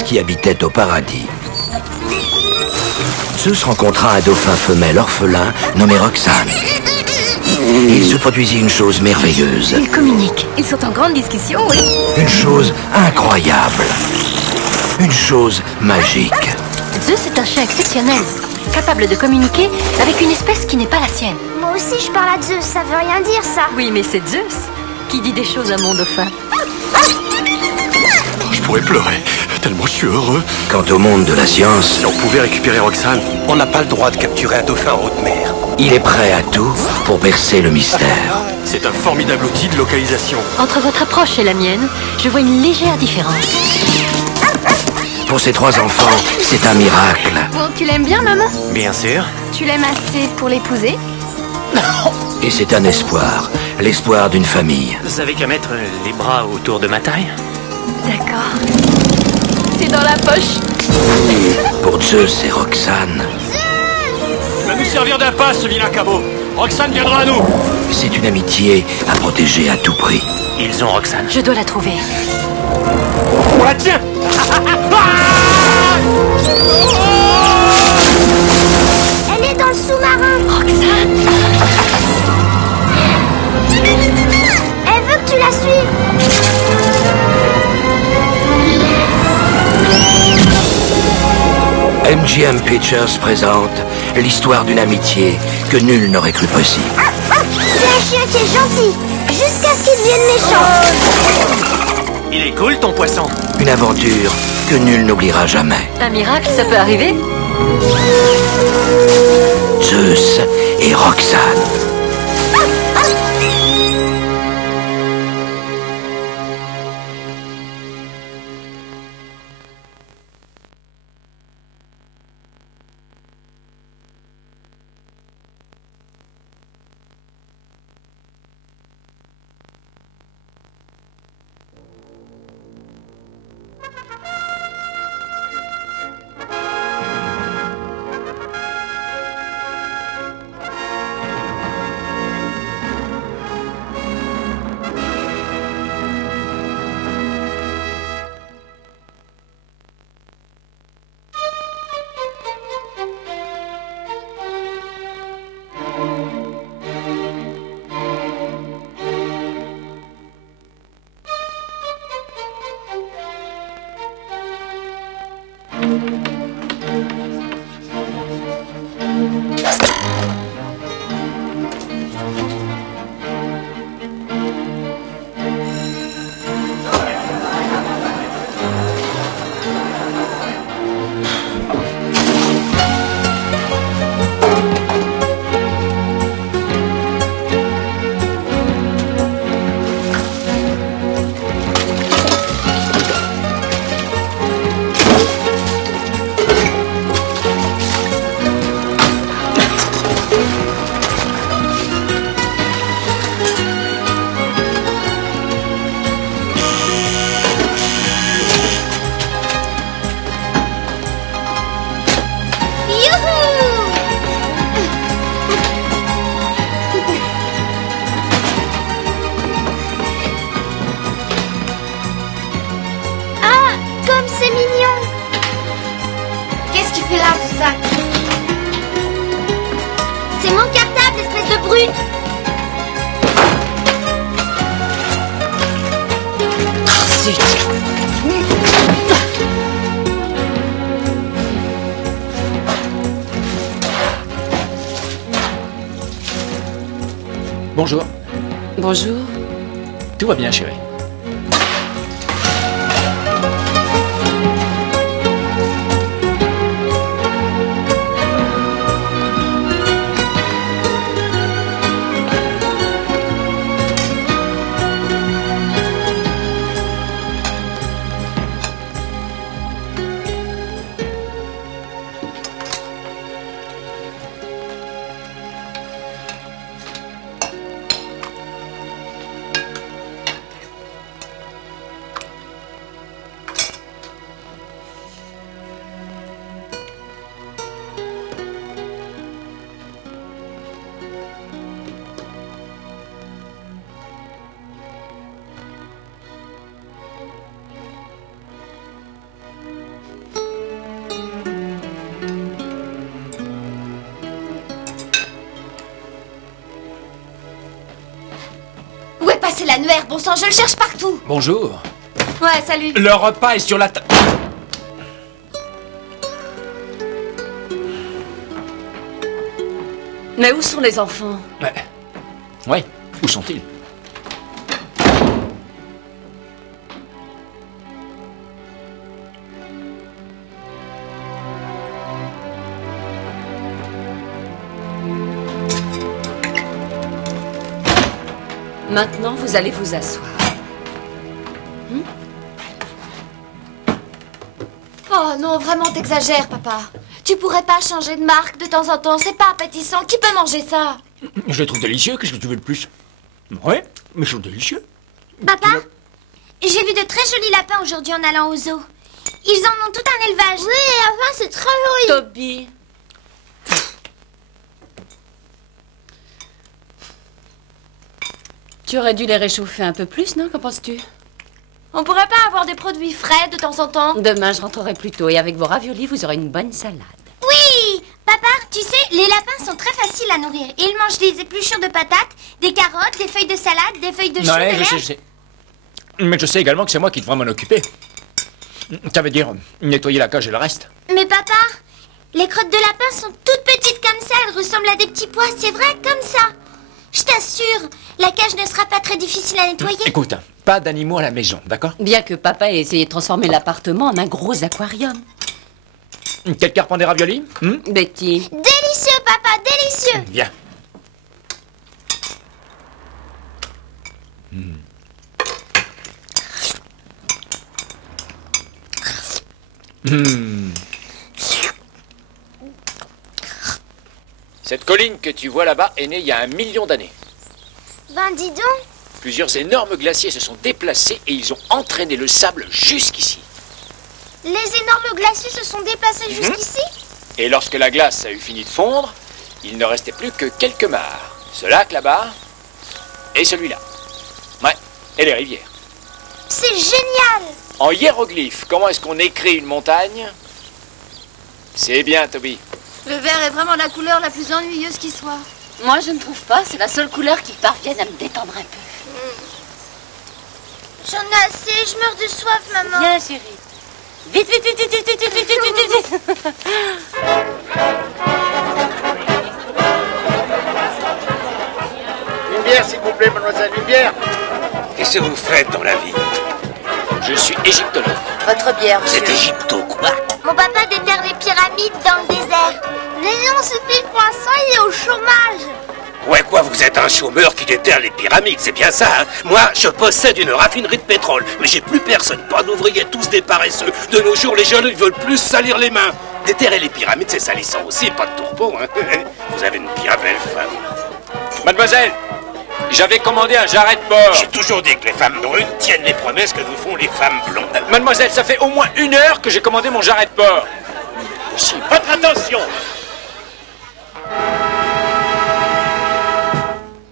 Zeus qui habitait au paradis. Zeus rencontra un dauphin femelle orphelin nommé Roxane. Et il se produisit une chose merveilleuse. Ils communiquent. Ils sont en grande discussion, oui. Une chose incroyable. Une chose magique. Zeus est un chien exceptionnel, capable de communiquer avec une espèce qui n'est pas la sienne. Moi aussi je parle à Zeus, ça veut rien dire ça. Oui, mais c'est Zeus qui dit des choses à mon dauphin. Je pourrais pleurer, tellement je suis heureux. Quant au monde de la science, Si on pouvait récupérer Roxane, on n'a pas le droit de capturer un dauphin en haute mer. il est prêt à tout pour percer le mystère. C'est un formidable outil de localisation. Entre votre approche et la mienne, je vois une légère différence. Pour ces trois enfants, c'est un miracle. Bon, tu l'aimes bien, maman? Bien sûr. Tu l'aimes assez pour l'épouser? Et c'est un espoir. L'espoir d'une famille. Vous avez qu'à mettre les bras autour de ma taille. D'accord. C'est dans la poche. Pour Zeus et Roxane, Tu vas nous servir d'appât, ce vilain cabot. Roxane viendra à nous. c'est une amitié à protéger à tout prix. Ils ont Roxane. Je dois la trouver. Ah, tiens. Elle est dans le sous-marin. Roxane! Elle veut que tu la suives. MGM Pictures présente l'histoire d'une amitié que nul n'aurait cru possible. C'est un chien qui est gentil, jusqu'à ce qu'il devienne méchant. Il est cool ton poisson. Une aventure que nul n'oubliera jamais. Un miracle, ça peut arriver? Zeus et Roxane. Ah, comme c'est mignon. Qu'est-ce que tu fais là, tout ça? C'est mon cartable, espèce de brute. Bonjour. Bonjour. Tout va bien, chérie. c'est l'annuaire, bon sang, je le cherche partout. Bonjour. Ouais, salut. Le repas est sur la table. Mais où sont les enfants? Ouais. Où sont-ils? Maintenant, vous allez vous asseoir. Oh non, vraiment, t'exagères, papa. Tu pourrais pas changer de marque de temps en temps, c'est pas appétissant. Qui peut manger ça? Je les trouve délicieux, qu'est-ce que tu veux de plus? Ouais, mais ils sont délicieux. Papa, j'ai vu de très jolis lapins aujourd'hui en allant au zoo. Ils en ont tout un élevage. Oui, et la fin, c'est trop joli. Toby. Tu aurais dû les réchauffer un peu plus, non? Qu'en penses-tu? On pourrait pas avoir des produits frais de temps en temps? Demain, je rentrerai plus tôt et avec vos raviolis, vous aurez une bonne salade. Oui, papa, tu sais, les lapins sont très faciles à nourrir. Ils mangent des épluchures de patates, des carottes, des feuilles de salade, des feuilles de chou, Ouais, de je sais. Mais je sais également que c'est moi qui devrais m'en occuper. Ça veut dire nettoyer la cage et le reste. Mais papa, les crottes de lapin sont toutes petites comme ça. Elles ressemblent à des petits pois, c'est vrai, comme ça. Je t'assure, la cage ne sera pas très difficile à nettoyer. Écoute, pas d'animaux à la maison, d'accord? Bien que papa ait essayé de transformer l'appartement en un gros aquarium. Quelqu'un reprend des raviolis? Betty. Délicieux, papa, délicieux. Bien. Cette colline que tu vois là-bas est née il y a 1 million d'années. Ben dis donc. Plusieurs énormes glaciers se sont déplacés et ils ont entraîné le sable jusqu'ici. Les énormes glaciers se sont déplacés jusqu'ici. Et lorsque la glace a eu fini de fondre, il ne restait plus que quelques mares. Ce lac là-bas et celui-là. Ouais, et les rivières. C'est génial. En hiéroglyphe, comment est-ce qu'on écrit une montagne? C'est bien, Toby. Le vert est vraiment la couleur la plus ennuyeuse qui soit. Moi, je ne trouve pas. C'est la seule couleur qui parvienne à me détendre un peu. J'en ai assez, je meurs de soif, maman. Viens, chérie. Vite, vite, vite, vite, vite, vite, vite, vite, vite, vite. Une bière, s'il vous plaît, mademoiselle, une bière. Qu'est-ce que vous faites dans la vie? Je suis égyptologue. Votre bière, C'est égypto, quoi? Mon papa déterre les pyramides dans le désert. Mais non, ce petit poisson, il est au chômage. Ouais, quoi, vous êtes un chômeur qui déterre les pyramides, c'est bien ça, hein? Moi, je possède une raffinerie de pétrole, mais j'ai plus personne, pas d'ouvriers, tous des paresseux. De nos jours, les jeunes, ils veulent plus salir les mains. Déterrer les pyramides, c'est salissant aussi, pas de tourpeau, hein? Vous avez une bien belle femme. Mademoiselle, j'avais commandé un jarret de porc. J'ai toujours dit que les femmes brunes tiennent les promesses que nous font les femmes blondes. Mademoiselle, ça fait au moins 1 heure que j'ai commandé mon jarret de porc. Votre attention!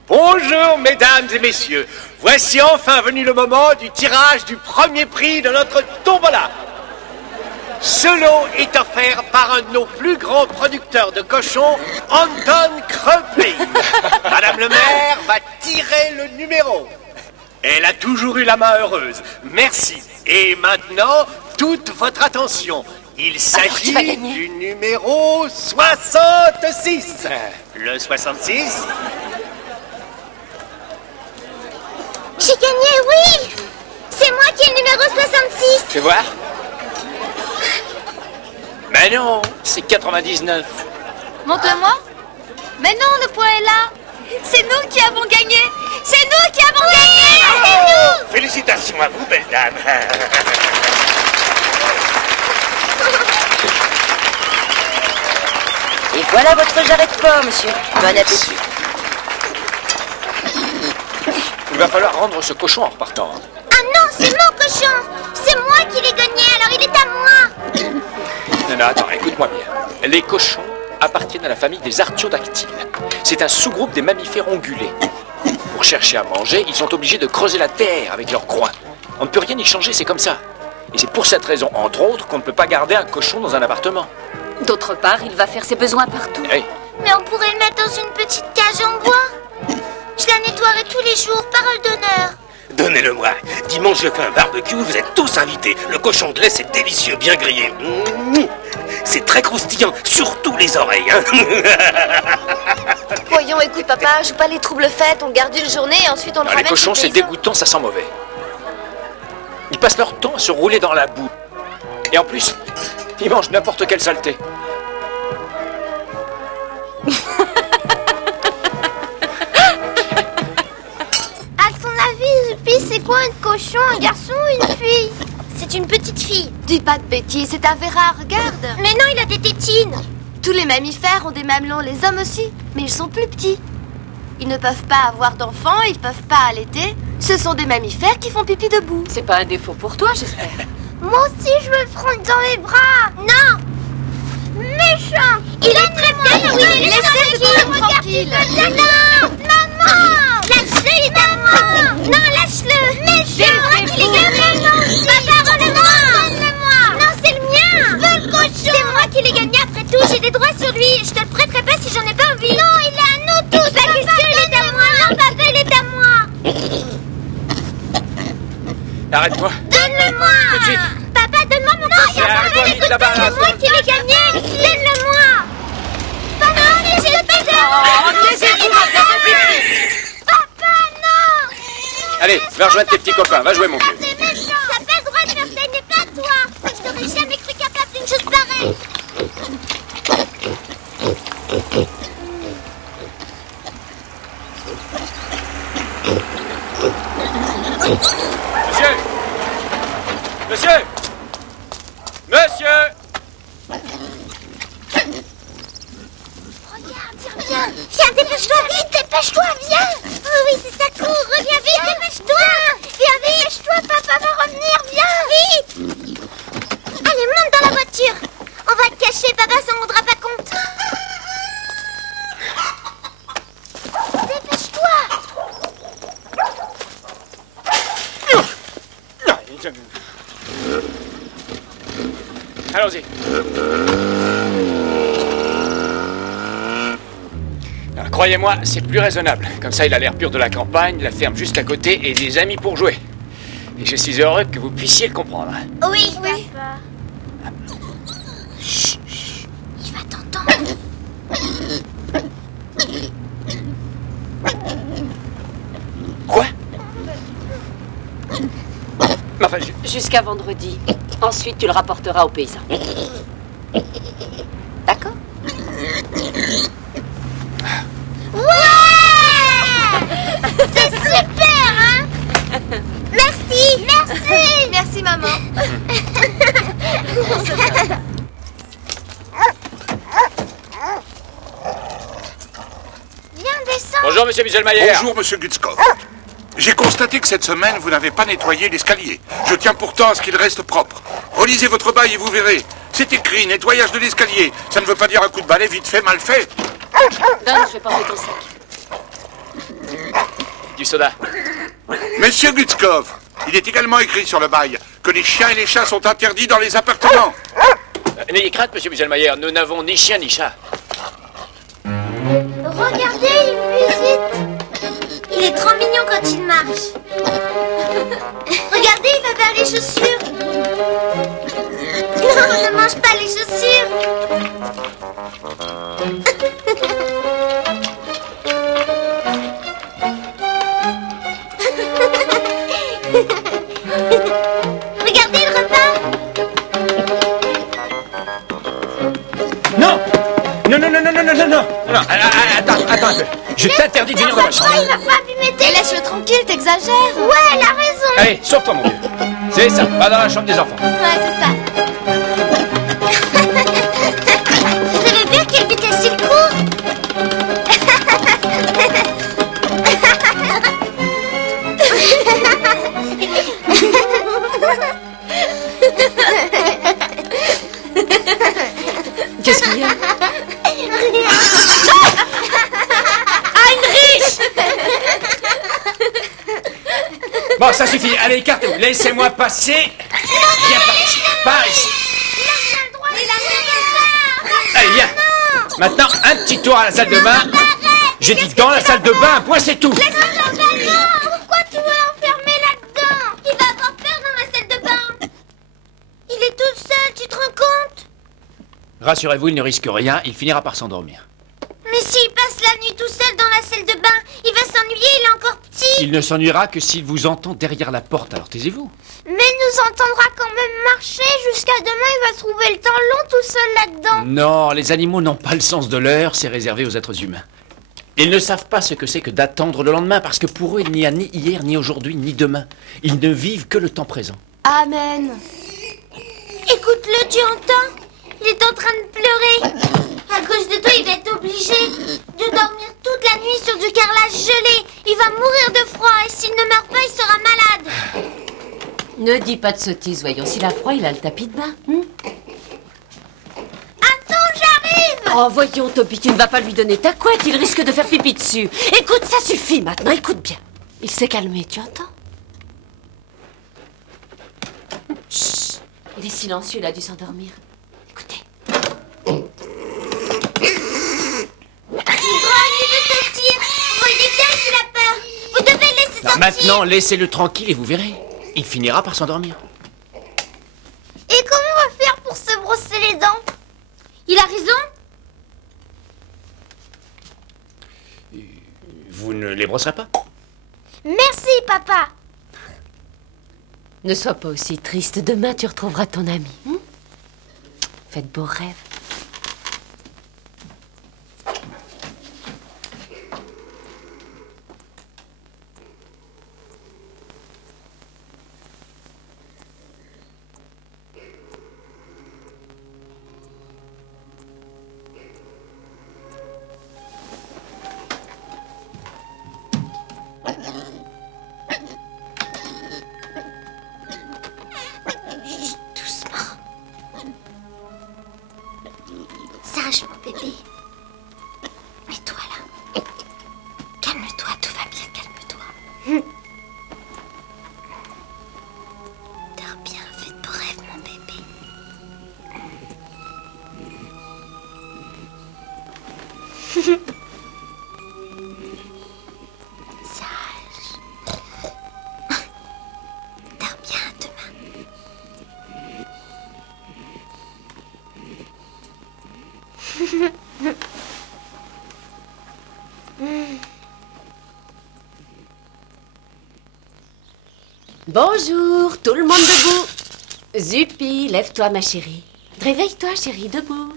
Bonjour, mesdames et messieurs. Voici enfin venu le moment du tirage du premier prix de notre tombola. Ce lot est offert par un de nos plus grands producteurs de cochons, Anton Kreupling. Madame le maire va tirer le numéro. Elle a toujours eu la main heureuse. Merci. Et maintenant, toute votre attention. Il s'agit du numéro 66. Le 66. J'ai gagné, oui. C'est moi qui ai le numéro 66. Fais voir. Mais non, c'est 99. Montre-moi. Mais non, le point est là. C'est nous qui avons gagné. C'est nous qui avons gagné. C'est nous. Félicitations à vous, belle dame. Et voilà votre jarret de porc, monsieur. Bon appétit. Il va falloir rendre ce cochon en repartant. Hein. Ah non, c'est mon cochon. C'est moi qui l'ai gagné, alors il est à moi. Non, attends, écoute-moi bien. Les cochons appartiennent à la famille des artiodactyles. C'est un sous-groupe des mammifères ongulés. Pour chercher à manger, ils sont obligés de creuser la terre avec leurs groins. On ne peut rien y changer, c'est comme ça. Et c'est pour cette raison, entre autres, qu'on ne peut pas garder un cochon dans un appartement. D'autre part, il va faire ses besoins partout. Hey. Mais on pourrait le mettre dans une petite cage en bois. Je la nettoierai tous les jours, parole d'honneur. Donnez-le-moi. Dimanche, je fais un barbecue, vous êtes tous invités. Le cochon de lait, c'est délicieux, bien grillé. C'est très croustillant, surtout les oreilles. Hein. Voyons, écoute, papa, joue pas les troubles fêtes, on garde une journée et ensuite on le ramène. Les cochons, chez c'est le paysan. dégoûtant, ça sent mauvais. Ils passent leur temps à se rouler dans la boue. Et en plus, ils mangent n'importe quelle saleté. À ton avis, Zupi, c'est quoi un cochon, un garçon ou une fille? C'est une petite fille. Dis pas de bêtises, c'est un verra, regarde. Mais non, il a des tétines. Tous les mammifères ont des mamelons, les hommes aussi, mais ils sont plus petits. Ils ne peuvent pas avoir d'enfants, ils peuvent pas allaiter. Ce sont des mammifères qui font pipi debout. C'est pas un défaut pour toi, j'espère. Moi aussi, je veux le prendre dans les bras. Non. Méchant. Il est très bien, oui, il est Laissez-le tranquille. Non, maman. Lâche-le, il est à moi. Non, lâche-le. Méchant. Il est gagné. Papa, donne-le-moi. Non, c'est le mien. Je veux le cochon. C'est moi qui l'ai gagné après tout. J'ai des droits sur lui. Je te le prêterai pas si j'en ai pas envie. Non, il est à nous tous. La question, il est à moi. Non, papa, il est à moi. Arrête-toi. Donne-le-moi. Tout de suite. Papa, donne-moi mon cochon. Arrête-toi vite là-bas. C'est moi qui l'ai gagné. Donne-le-moi. Papa, j'ai le baiser. Papa, non. Allez, va rejoindre tes petits copains, va jouer mon vieux. T'as pas le droit de faire ça, il n'est pas à toi. Je t'aurais jamais cru capable d'une chose pareille. Monsieur! Monsieur! Monsieur! Regarde, viens. Viens, dépêche-toi vite, dépêche-toi, viens. Oh oui, c'est ça, cours, reviens vite, dépêche-toi. Viens, dépêche-toi, papa va revenir, viens, vite. Allez, monte dans la voiture. On va te cacher, papa s'en rendra pas compte. Dépêche-toi. Allons-y. Alors, croyez-moi, c'est plus raisonnable. Comme ça, il a l'air pur de la campagne, la ferme juste à côté et des amis pour jouer. Et je suis heureux que vous puissiez le comprendre. Oui, papa. Chut, chut, il va t'entendre. Quoi? Enfin, Jusqu'à vendredi. Ensuite, tu le rapporteras aux paysans. D'accord. Ouais! C'est super, hein? Merci, merci. Merci, maman. Viens, descends. bonjour, monsieur Michelmayer. Bonjour, monsieur Gutskov. J'ai constaté que cette semaine, vous n'avez pas nettoyé l'escalier. Je tiens pourtant à ce qu'il reste propre. Relisez votre bail et vous verrez. C'est écrit, nettoyage de l'escalier. Ça ne veut pas dire un coup de balai vite fait, mal fait. Donne, je vais porter ton sac. Du soda. Monsieur Gutskov, il est également écrit sur le bail que les chiens et les chats sont interdits dans les appartements. N'ayez crainte, monsieur Michelmayer, nous n'avons ni chien ni chat. Regardez, il visite. Il est trop mignon quand il marche. Regardez, il va vers les chaussures. Non, ne mange pas les chaussures. Regardez le repas. Non! Non, non, non, non, non, non, non, non! Non, attends un peu. Je t'interdis de venir dans ma chambre. Il va pas abîmer Et laisse-le tranquille, t'exagères. Ouais, elle a raison. Allez, sauve-toi, mon vieux. C'est ça, va dans la chambre des enfants. Ouais, c'est ça. Vous avez vu à quelle vitesse il court? Qu'est-ce qu'il y a? Bon, ça suffit. Allez, écartez-vous. Laissez-moi passer. Viens par ici. Par ici. Allez, viens. Maintenant, un petit tour à la salle de bain. J'ai dit dans la salle de bain, point c'est tout. Laisse-le là-dedans. Pourquoi tu veux l'enfermer là-dedans? Il va avoir peur dans la salle de bain. Il est tout seul, tu te rends compte? Rassurez-vous, il ne risque rien, il finira par s'endormir. Mais s'il passe la nuit tout seul dans la salle de bain, il va s'ennuyer, il est encore petit. Il ne s'ennuiera que s'il vous entend derrière la porte, alors taisez-vous. Mais il nous entendra quand même marcher. Jusqu'à demain, il va trouver le temps long tout seul là-dedans. Non, les animaux n'ont pas le sens de l'heure, c'est réservé aux êtres humains. Ils ne savent pas ce que c'est que d'attendre le lendemain, parce que pour eux, il n'y a ni hier, ni aujourd'hui, ni demain. Ils ne vivent que le temps présent. Amen. Écoute-le, tu entends? Il est en train de pleurer. À cause de toi, il va être obligé de dormir toute la nuit sur du carrelage gelé. Il va mourir de froid et s'il ne meurt pas, il sera malade. Ne dis pas de sottises, voyons. S'il a froid, il a le tapis de bain. Attends, j'arrive. Oh, voyons, Toby, tu ne vas pas lui donner ta couette. Il risque de faire pipi dessus. Écoute, ça suffit maintenant. Écoute bien. Il s'est calmé, tu entends? Chut. Il est silencieux, il a dû s'endormir. Écoutez. Il grogne, il veut sortir. Voyez bien qu'il a peur. Vous devez le laisser sortir. Maintenant, laissez-le tranquille et vous verrez. Il finira par s'endormir. Et comment on va faire pour se brosser les dents? Il a raison. Vous ne les brosserez pas? Merci, papa. Ne sois pas aussi triste. Demain, tu retrouveras ton ami. Faites beaux rêves. Sage, mon bébé. Mets-toi là. Calme-toi, tout va bien, calme-toi. Dors bien, fais de beaux rêves, mon bébé. Sage. Dors bien, à demain. Bonjour, tout le monde debout. Zupi, lève-toi, ma chérie. Réveille-toi, chérie, debout.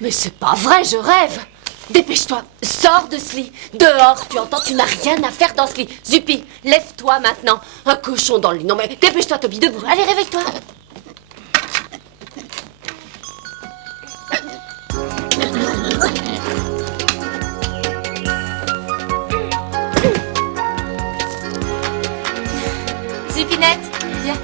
Mais c'est pas vrai, je rêve. Dépêche-toi, sors de ce lit. Dehors, tu entends, tu n'as rien à faire dans ce lit. Zupi, lève-toi maintenant. Un cochon dans le lit. Non mais dépêche-toi, Toby, debout. Allez, réveille-toi. Zupinette, viens.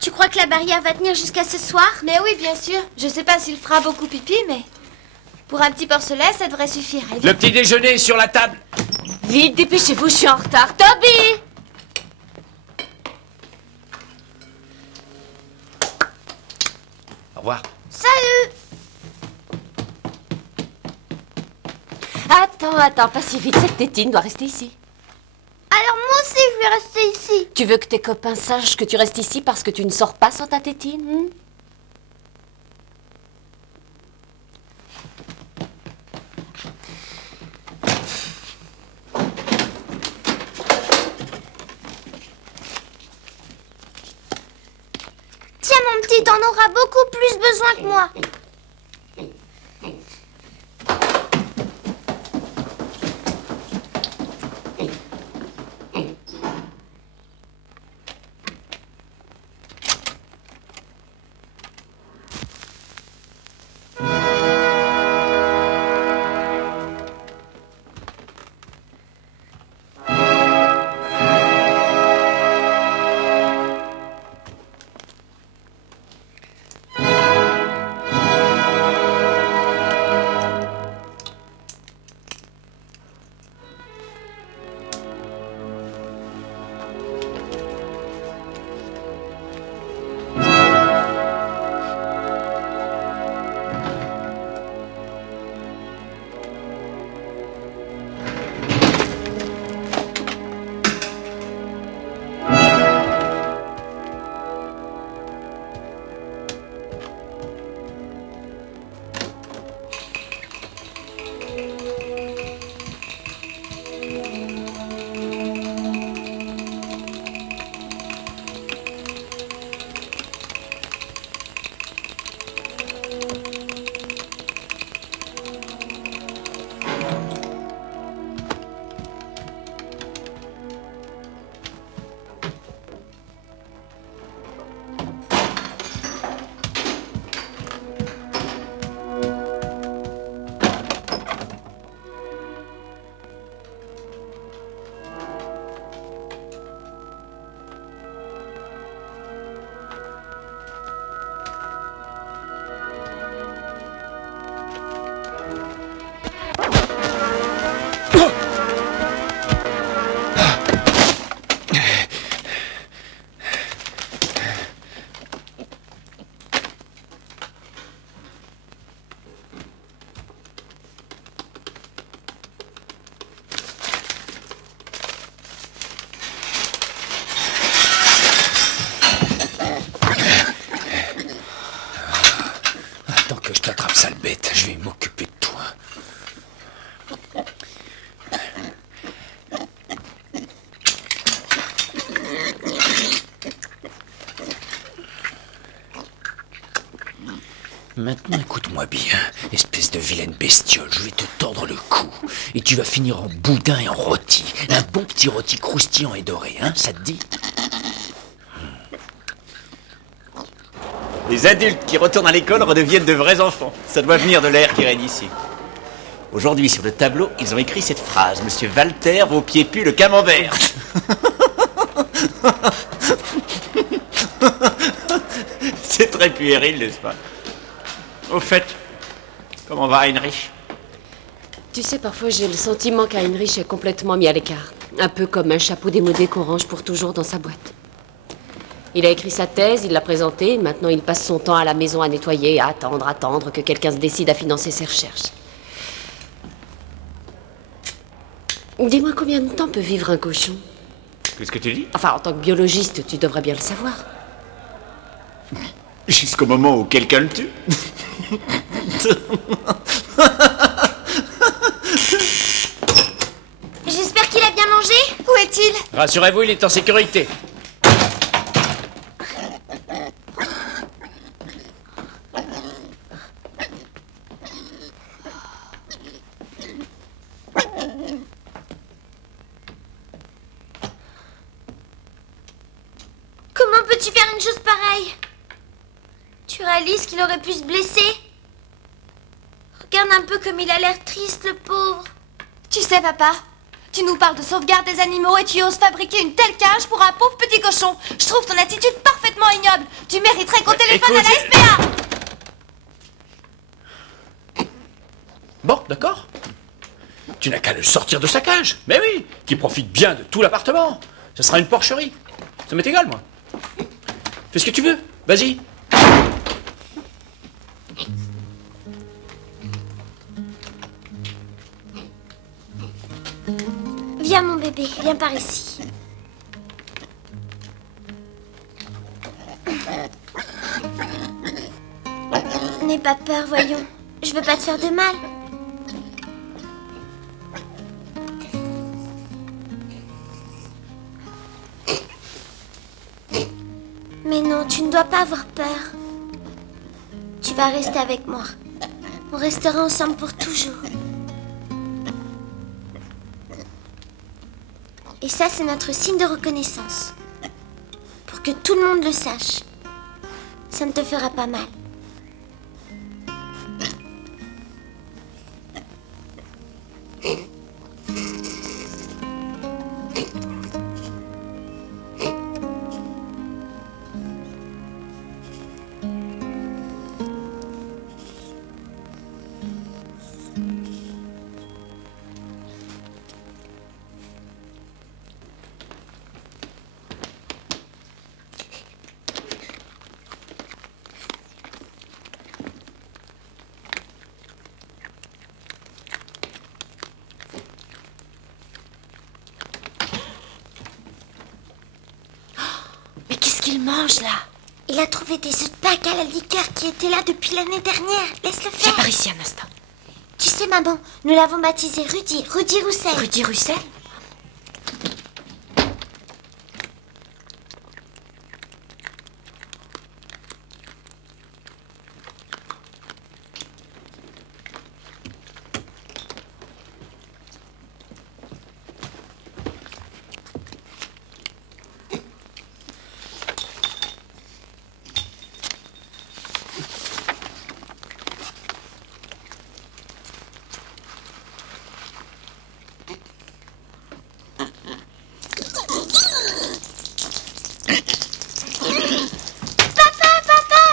Tu crois que la barrière va tenir jusqu'à ce soir? Mais oui, bien sûr. Je sais pas s'il fera beaucoup pipi, mais... Pour un petit porcelet, ça devrait suffire. Allez. Le petit déjeuner est sur la table. Vite, dépêchez-vous, je suis en retard. Toby! Au revoir. Salut! Attends, pas si vite. Cette tétine doit rester ici. Alors moi aussi, je vais rester ici. Tu veux que tes copains sachent que tu restes ici parce que tu ne sors pas sans ta tétine? Tiens, mon petit, t'en auras beaucoup plus besoin que moi. Sale bête, je vais m'occuper de toi. Maintenant, écoute-moi bien, espèce de vilaine bestiole, je vais te tordre le cou. Et tu vas finir en boudin et en rôti. Un bon petit rôti croustillant et doré, hein, ça te dit? Les adultes qui retournent à l'école redeviennent de vrais enfants. Ça doit venir de l'air qui règne ici. Aujourd'hui, sur le tableau, ils ont écrit cette phrase. Monsieur Walter, vos pieds puent le camembert. C'est très puéril, n'est-ce pas? Au fait, comment va Heinrich? Tu sais, parfois j'ai le sentiment qu'Heinrich est complètement mis à l'écart. Un peu comme un chapeau démodé qu'on range pour toujours dans sa boîte. Il a écrit sa thèse, il l'a présentée, maintenant il passe son temps à la maison à nettoyer, à attendre que quelqu'un se décide à financer ses recherches. Dis-moi combien de temps peut vivre un cochon? Qu'est-ce que tu dis? Enfin, en tant que biologiste, tu devrais bien le savoir. Jusqu'au moment où quelqu'un le tue. J'espère qu'il a bien mangé. Où est-il? Rassurez-vous, il est en sécurité. Comment peux-tu faire une chose pareille? Tu réalises qu'il aurait pu se blesser? Regarde un peu comme il a l'air triste, le pauvre. Tu sais, papa, tu nous parles de sauvegarde des animaux et tu oses fabriquer une telle cage pour un pauvre petit cochon. Je trouve ton attitude parfaitement ignoble. Tu mériterais qu'on téléphone à la SPA. Bon, d'accord. Tu n'as qu'à le sortir de sa cage. Mais oui, qui profite bien de tout l'appartement. Ce sera une porcherie. Ça m'est égal, moi. Fais ce que tu veux. Vas-y. Viens, mon bébé, viens par ici. N'aie pas peur, voyons. Je veux pas te faire de mal. Mais non, tu ne dois pas avoir peur. Tu vas rester avec moi. On restera ensemble pour toujours. Et ça, c'est notre signe de reconnaissance. Pour que tout le monde le sache. Ça ne te fera pas mal. Il mange là. Il a trouvé des œufs de Pâques à la liqueur qui étaient là depuis l'année dernière. Laisse-le faire. Viens par ici un instant. Tu sais, maman, nous l'avons baptisé Rudy. Rudy Roussel. Rudy Roussel?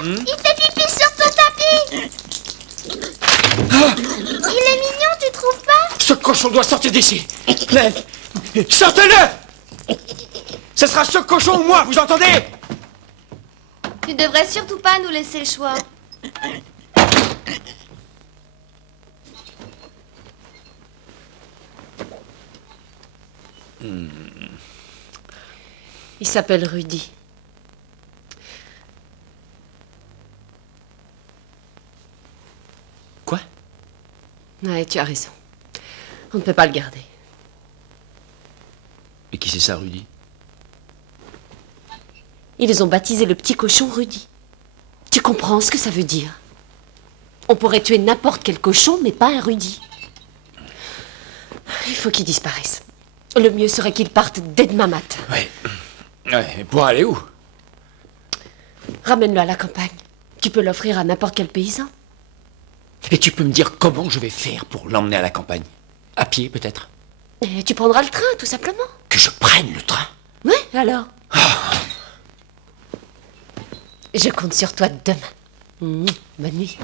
Il fait pipi sur ton tapis. Il est mignon, tu trouves pas? Ce cochon doit sortir d'ici. Sortez-le! Ce sera ce cochon ou moi, vous entendez? Tu devrais surtout pas nous laisser le choix. Il s'appelle Rudy. Quoi? Ouais, tu as raison. On ne peut pas le garder. Mais qui c'est ça, Rudy? Ils ont baptisé le petit cochon Rudy. Tu comprends ce que ça veut dire? On pourrait tuer n'importe quel cochon, mais pas un Rudy. Il faut qu'il disparaisse. Le mieux serait qu'il parte dès demain matin. Ouais. Ouais, pour aller où? Ramène-le à la campagne. Tu peux l'offrir à n'importe quel paysan. Et tu peux me dire comment je vais faire pour l'emmener à la campagne? À pied, peut-être? Et tu prendras le train, tout simplement. Que je prenne le train? Oui, alors. Je compte sur toi demain. Bonne nuit.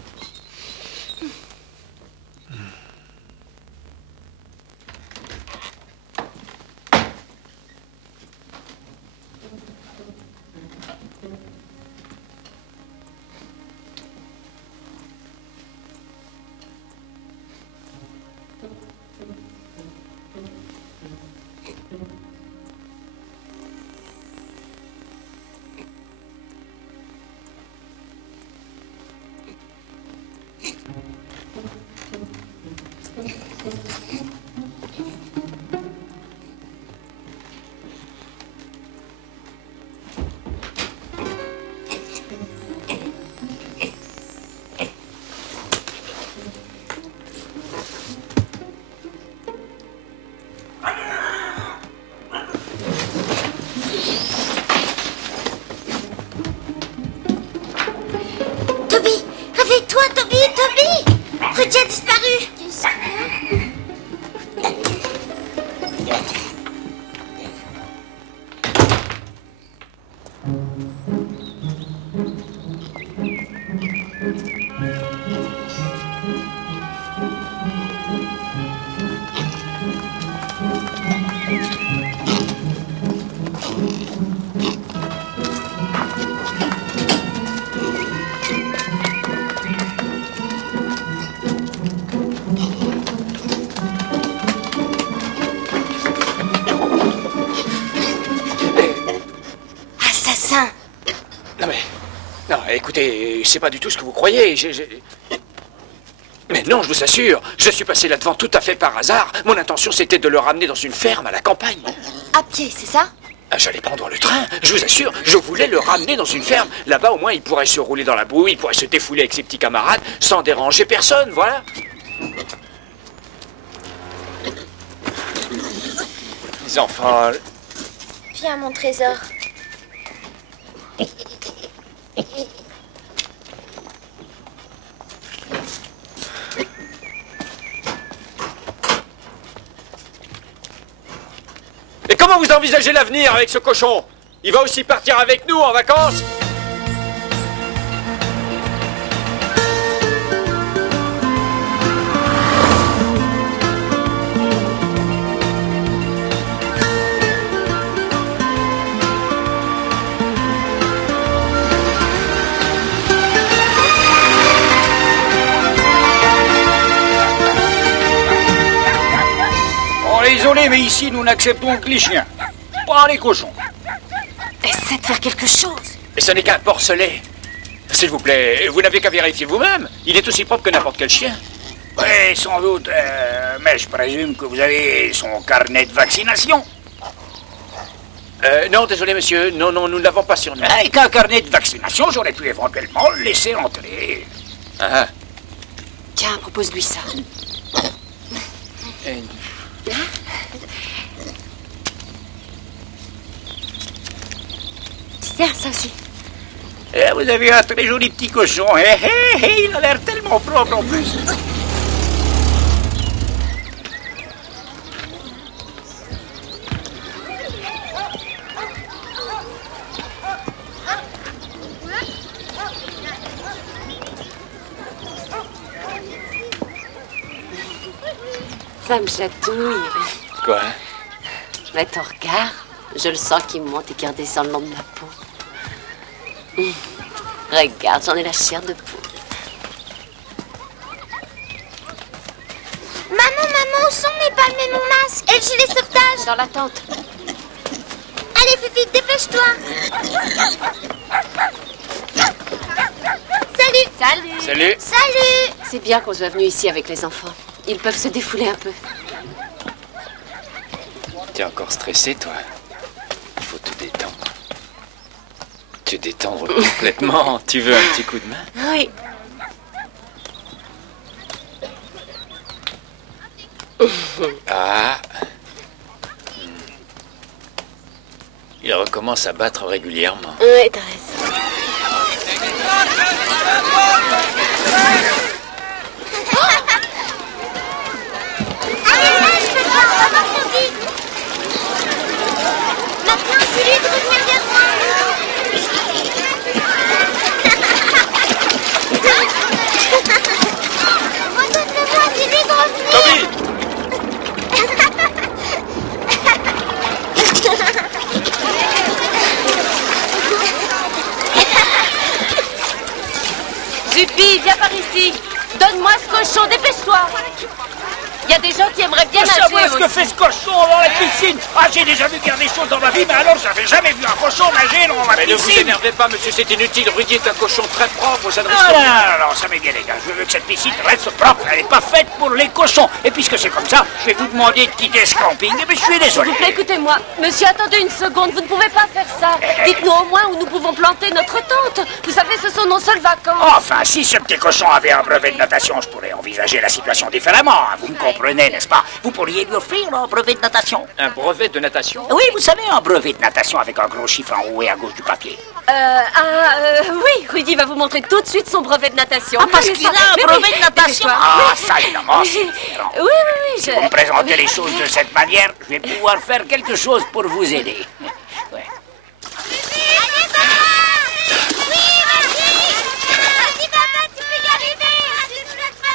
écoutez, c'est pas du tout ce que vous croyez. Mais non, je vous assure, je suis passé là-devant tout à fait par hasard. Mon intention, c'était de le ramener dans une ferme à la campagne. À pied, c'est ça? J'allais prendre le train, je vous assure, je voulais le ramener dans une ferme. Là-bas, au moins, il pourrait se rouler dans la boue, il pourrait se défouler avec ses petits camarades, sans déranger personne, voilà. Les enfants... Viens, mon trésor. Et comment vous envisagez l'avenir avec ce cochon? Il va aussi partir avec nous en vacances? Désolé, mais ici, nous n'acceptons que les chiens, pas les cochons. Essaie de faire quelque chose. Et ce n'est qu'un porcelet. S'il vous plaît, vous n'avez qu'à vérifier vous-même. Il est aussi propre que n'importe quel chien. Oui, sans doute, mais je présume que vous avez son carnet de vaccination. Non, désolé, monsieur. Non, non, nous ne l'avons pas sur nous. Avec un carnet de vaccination, j'aurais pu éventuellement le laisser entrer. Ah. Tiens, propose-lui ça. Tiens, ça aussi. Vous avez un très joli petit cochon. Il a l'air tellement propre en plus. Ça me chatouille. Quoi? Mais ton regard, je le sens qui monte et qui redescend le long de ma peau. Regarde, j'en ai la chair de poule. Maman, au son, mais pas met mon masque. Et le gilet sauvetage. Dans la tente. Allez, Fifi, dépêche-toi. Salut. Salut. Salut. Salut. C'est bien qu'on soit venu ici avec les enfants. Ils peuvent se défouler un peu. T'es encore stressé, toi? Il faut te détendre. Te détendre complètement. Tu veux un petit coup de main? Oui. Ah. Il recommence à battre régulièrement. Oui, t'as raison. Allez, lâche-le, on va voir ton but. Maintenant, c'est lui de revenir vers moi. Redonne-le-moi, dis-lui de revenir. Toby! Zupi, viens par ici. Donne-moi ce cochon, dépêche-toi. Il y a des gens qui aimeraient bien nager Savez ce que aussi. fait ce cochon dans la piscine? Ah, j'ai déjà vu bien des choses dans ma vie, mais alors j'avais jamais vu un cochon nager dans ma Mais ne vous piscine. énervez pas, monsieur, c'est inutile. Rudy est un cochon très propre, ça ne risque Non, rien. non, ça m'est bien égal. Je veux que cette piscine reste propre. Elle n'est pas faite pour les cochons. Et puisque c'est comme ça, je vais vous demander de quitter ce camping. Mais je suis S'il désolé. vous plaît, écoutez-moi. Monsieur, attendez une seconde. Vous ne pouvez pas faire ça. Dites-nous au moins où nous pouvons planter notre tente. Vous savez, ce sont nos seules vacances. Enfin, si ce petit cochon avait un brevet de natation, je pourrais envisager la situation différemment. Vous me comprenez, n'est-ce pas? Vous pourriez lui offrir un brevet de natation. Un brevet de natation? Oui, vous savez, un brevet de natation avec un gros chiffre en haut et à gauche du papier. Oui, Rudy va vous montrer tout de suite son brevet de natation. Ah, parce N'est-ce qu'il a pas? un Mais brevet oui, de natation. dépêche-toi. Ah, Oui. ça, évidemment, c'est différent. Oui. Si vous me présentez les choses de cette manière, je vais pouvoir faire quelque chose pour vous aider. Ouais. Allez, papa. Oui, vas-y. Vas-y, papa, tu peux y arriver. Vas-y, papa.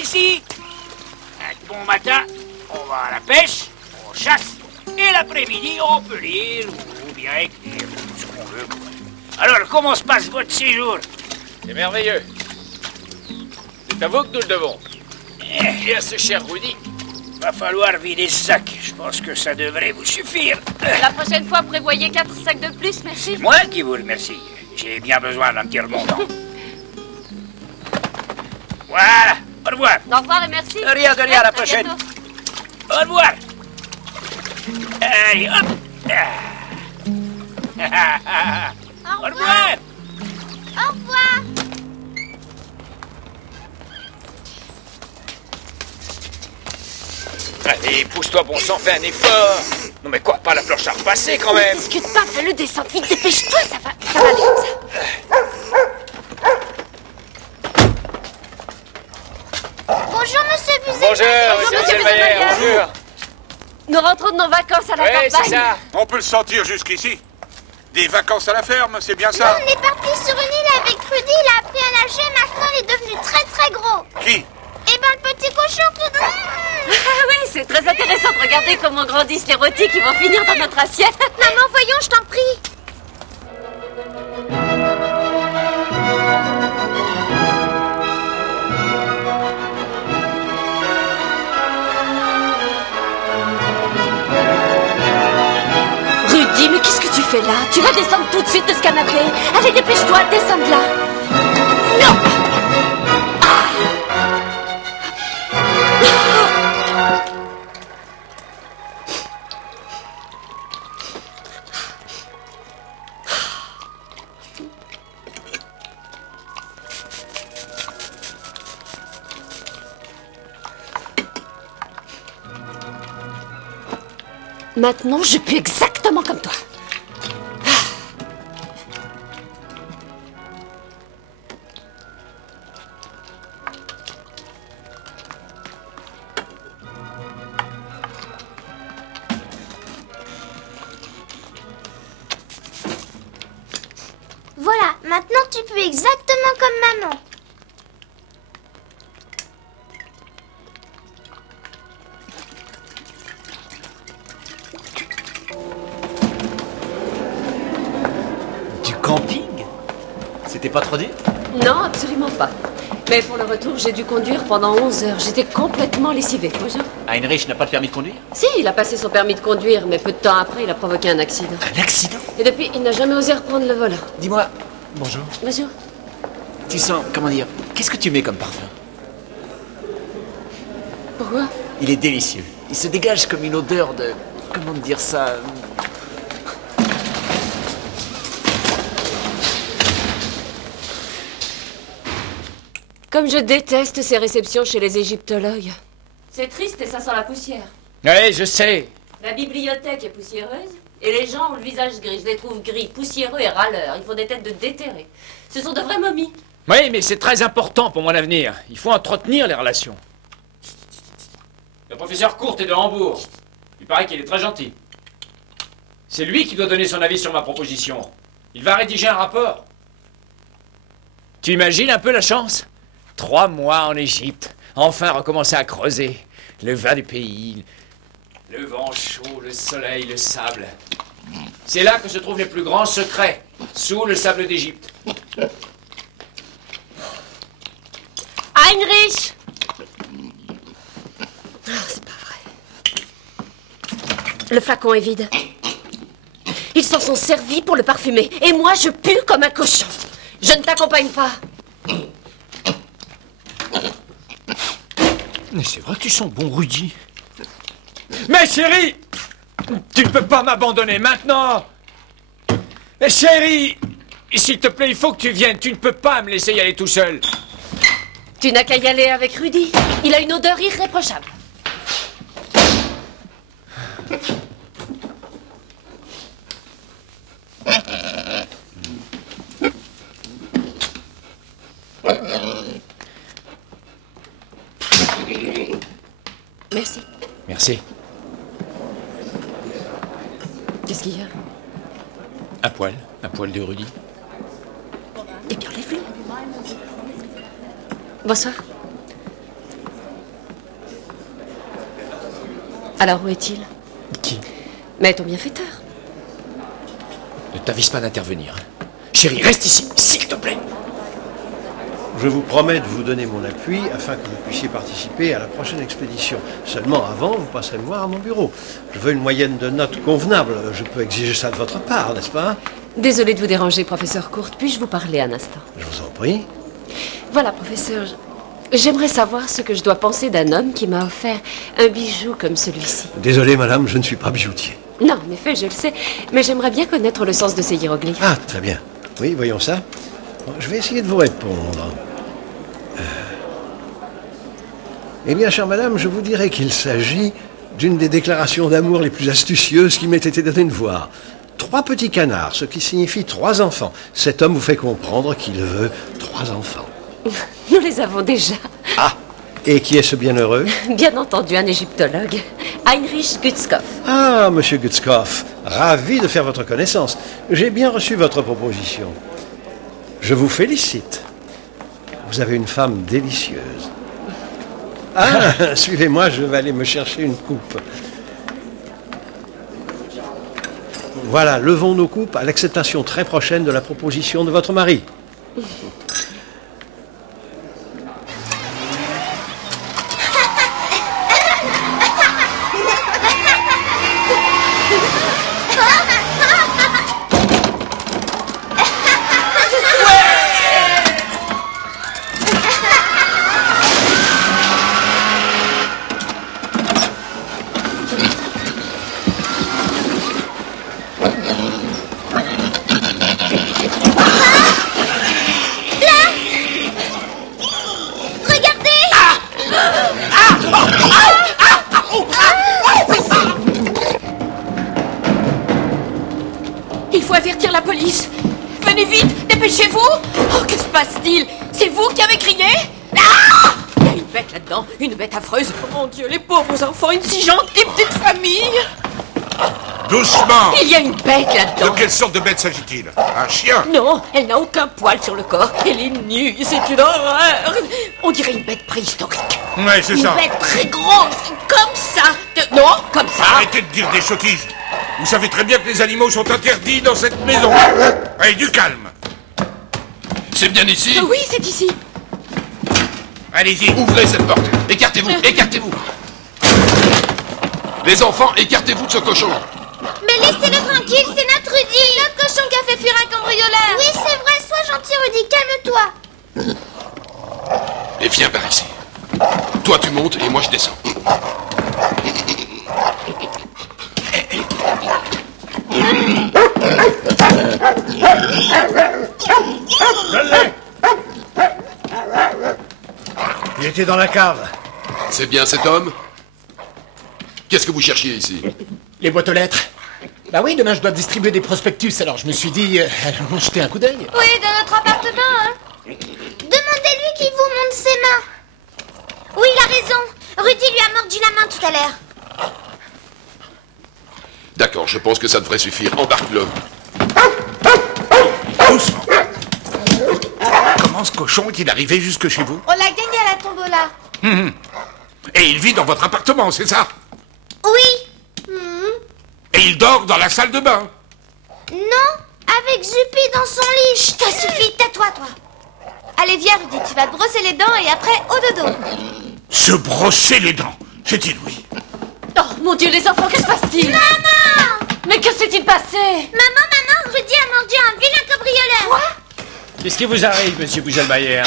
ici. Un bon matin, on va à la pêche, on chasse, et l'après-midi, on peut lire ou bien écrire, ce qu'on veut. Alors, comment se passe votre séjour? C'est merveilleux. C'est à vous que nous le devons. Et à ce cher Rudy. Va falloir vider ce sac. Je pense que ça devrait vous suffire. La prochaine fois, prévoyez 4 sacs de plus, merci. C'est moi qui vous remercie. J'ai bien besoin d'un petit remontant. Voilà. Au revoir. Au revoir et merci. De rien, à la prochaine. bientôt. Au revoir. Allez, hop. Au revoir. Au revoir. Allez, pousse-toi, bon sang, fais un effort. Non mais quoi, pas la planche à repasser quand même. Discute pas, fais-le descendre vite, dépêche-toi, ça va aller comme ça. Bonjour, monsieur Buzel. Bonjour, monsieur Buzel. Bonjour. Nous rentrons de nos vacances à la Oui, campagne. c'est ça. On peut le sentir jusqu'ici. Des vacances à la ferme, c'est bien ça? On est parti sur une île avec Rudy, il a appris à nager, maintenant il est devenu très très gros. Qui? Eh ben le petit cochon tout... Oui, c'est très intéressant de regarder comment grandissent les rôtis qui vont finir dans notre assiette. Maman, voyons, je t'en prie. Rudy, mais qu'est-ce que tu fais là? Tu vas descendre tout de suite de ce canapé. Allez, dépêche-toi, descends de là. Non! Maintenant, je pue exactement comme toi. Voilà, maintenant tu pues exactement comme maman. Du camping? C'était pas trop dur? Non, absolument pas. Mais pour le retour, j'ai dû conduire pendant 11 heures. J'étais complètement lessivée. Bonjour. Heinrich n'a pas de permis de conduire? Si, il a passé son permis de conduire, mais peu de temps après, il a provoqué un accident. Un accident? Et depuis, il n'a jamais osé reprendre le volant. Dis-moi, bonjour. Bonjour. Tu sens, comment dire, qu'est-ce que tu mets comme parfum? Pourquoi? Il est délicieux. Il se dégage comme une odeur de... Comment dire ça? Comme je déteste ces réceptions chez les égyptologues. C'est triste et ça sent la poussière. Oui, je sais. La bibliothèque est poussiéreuse et les gens ont le visage gris. Je les trouve gris, poussiéreux et râleurs. Ils font des têtes de déterrés. Ce sont de vraies momies. Oui, mais c'est très important pour mon avenir. Il faut entretenir les relations. Le professeur Kurt est de Hambourg. Il paraît qu'il est très gentil. C'est lui qui doit donner son avis sur ma proposition. Il va rédiger un rapport. Tu imagines un peu la chance? 3 mois en Égypte. Enfin recommencer à creuser. Le vin du pays. Le vent chaud, le soleil, le sable. C'est là que se trouvent les plus grands secrets. Sous le sable d'Égypte. Heinrich! Oh, c'est pas vrai. Le flacon est vide. Ils s'en sont servis pour le parfumer. Et moi, je pue comme un cochon. Je ne t'accompagne pas. Mais c'est vrai que tu sens bon, Rudy. Mais chérie, tu ne peux pas m'abandonner maintenant. Mais chérie, s'il te plaît, il faut que tu viennes. Tu ne peux pas me laisser y aller tout seul. Tu n'as qu'à y aller avec Rudy. Il a une odeur irréprochable. Merci. Merci. Qu'est-ce qu'il y a? Un poil de Rudy. Eh bien, enlève-le. Bonsoir. Alors où est-il? Qui? Mais ton bienfaiteur. Ne t'avise pas d'intervenir. Chérie, reste ici, s'il te plaît. Je vous promets de vous donner mon appui afin que vous puissiez participer à la prochaine expédition. Seulement avant, vous passerez me voir à mon bureau. Je veux une moyenne de notes convenable. Je peux exiger ça de votre part, n'est-ce pas? Désolée de vous déranger, professeur Courte. Puis-je vous parler un instant? Je vous en prie. Voilà, professeur. J'aimerais savoir ce que je dois penser d'un homme qui m'a offert un bijou comme celui-ci. Désolé, madame, je ne suis pas bijoutier. Non, en effet, je le sais. Mais j'aimerais bien connaître le sens de ces hiéroglyphes. Ah, très bien. Oui, voyons ça. Bon, je vais essayer de vous répondre. Eh bien, chère madame, je vous dirais qu'il s'agit d'une des déclarations d'amour les plus astucieuses qui m'ait été donné de voir. 3 petits canards, ce qui signifie 3 enfants. Cet homme vous fait comprendre qu'il veut 3 enfants. Nous les avons déjà. Ah, et qui est ce bienheureux? Bien entendu, un égyptologue. Heinrich Gutzkopf. Ah, monsieur Gutzkopf, ravi de faire votre connaissance. J'ai bien reçu votre proposition. Je vous félicite. Vous avez une femme délicieuse. Ah, suivez-moi, je vais aller me chercher une coupe. Voilà, levons nos coupes à l'acceptation très prochaine de la proposition de votre mari. Il faut avertir la police. Venez vite, dépêchez-vous. Oh, que se passe-t-il? C'est vous qui avez crié? Ah! Il y a une bête là-dedans, une bête affreuse. Oh mon Dieu, les pauvres enfants, une si gentille petite famille. Doucement! Il y a une bête là-dedans. De quelle sorte de bête s'agit-il? Un chien? Non, elle n'a aucun poil sur le corps. Elle est nue, c'est une horreur. On dirait une bête préhistorique. Ouais, c'est ça. Une bête très grosse, comme ça. Non, comme ça. Arrêtez de dire des sottises. Vous savez très bien que les animaux sont interdits dans cette maison. Allez, du calme. C'est bien ici? Oui, c'est ici. Allez-y. Ouvrez cette porte. Écartez-vous, écartez-vous. Les enfants, écartez-vous de ce cochon. Mais laissez-le tranquille, c'est notre Rudy. L'autre cochon qui a fait fuir un cambrioleur. Oui, c'est vrai, sois gentil, Rudy, calme-toi. Et viens par ici. Toi, tu montes et moi, je descends. Il était dans la cave. C'est bien cet homme? Qu'est-ce que vous cherchiez ici? Les boîtes aux lettres. Bah oui, demain je dois distribuer des prospectus, alors je me suis dit, allons jeter un coup d'œil. Oui, dans notre appartement, hein. Demandez-lui qu'il vous montre ses mains. Oui, il a raison. Rudy lui a mordu la main tout à l'heure. D'accord, je pense que ça devrait suffire. Embarque-le. Doucement. Comment ce cochon est-il arrivé jusque chez vous? On l'a gagné à la tombola. Et il vit dans votre appartement, c'est ça? Oui. Et il dort dans la salle de bain? Non, avec Zupi dans son lit. Chut, ça suffit, tais-toi, toi. Allez, viens, Rudy, tu vas te brosser les dents et après, au dodo. Se brosser les dents, c'est inouï. Oh, mon Dieu, les enfants, que se passe-t-il? Maman! Mais que s'est-il passé? Maman, Rudy a mordu un vilain cambrioleur. Quoi? Qu'est-ce qui vous arrive, monsieur Bugelmayer?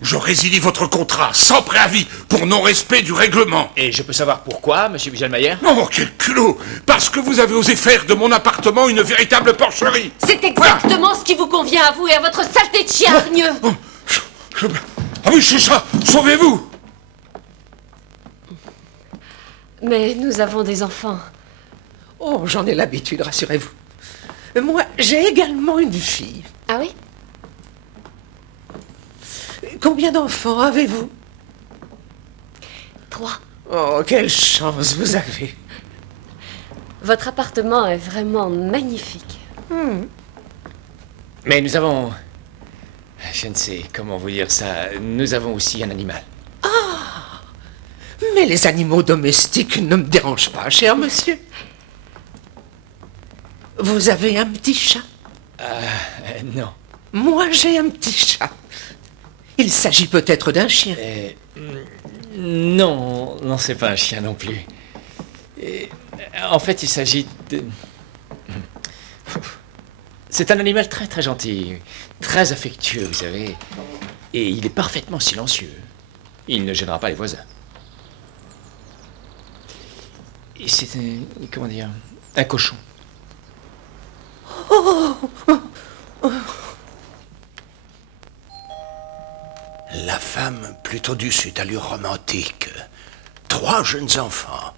Je résilie votre contrat sans préavis pour non-respect du règlement. Et je peux savoir pourquoi, monsieur Bugelmayer? Oh, quel culot! Parce que vous avez osé faire de mon appartement une véritable porcherie. C'est exactement ce qui vous convient à vous et à votre saleté de chien hargneux. Ah oui, c'est ça! Sauvez-vous! Mais nous avons des enfants. Oh, j'en ai l'habitude, rassurez-vous. Moi, j'ai également une fille. Ah oui? Combien d'enfants avez-vous? 3. Oh, quelle chance vous avez. Votre appartement est vraiment magnifique. Mais nous avons... Je ne sais comment vous dire ça. Nous avons aussi un animal. Mais les animaux domestiques ne me dérangent pas, cher monsieur. Vous avez un petit chat? Non. Moi, j'ai un petit chat. Il s'agit peut-être d'un chien. Non, non, c'est pas un chien non plus. En fait, il s'agit de... C'est un animal très très gentil, très affectueux, vous savez. Et il est parfaitement silencieux. Il ne gênera pas les voisins. Et c'est un... comment dire? Un cochon. La femme plutôt du sud, allure romantique. 3 jeunes enfants.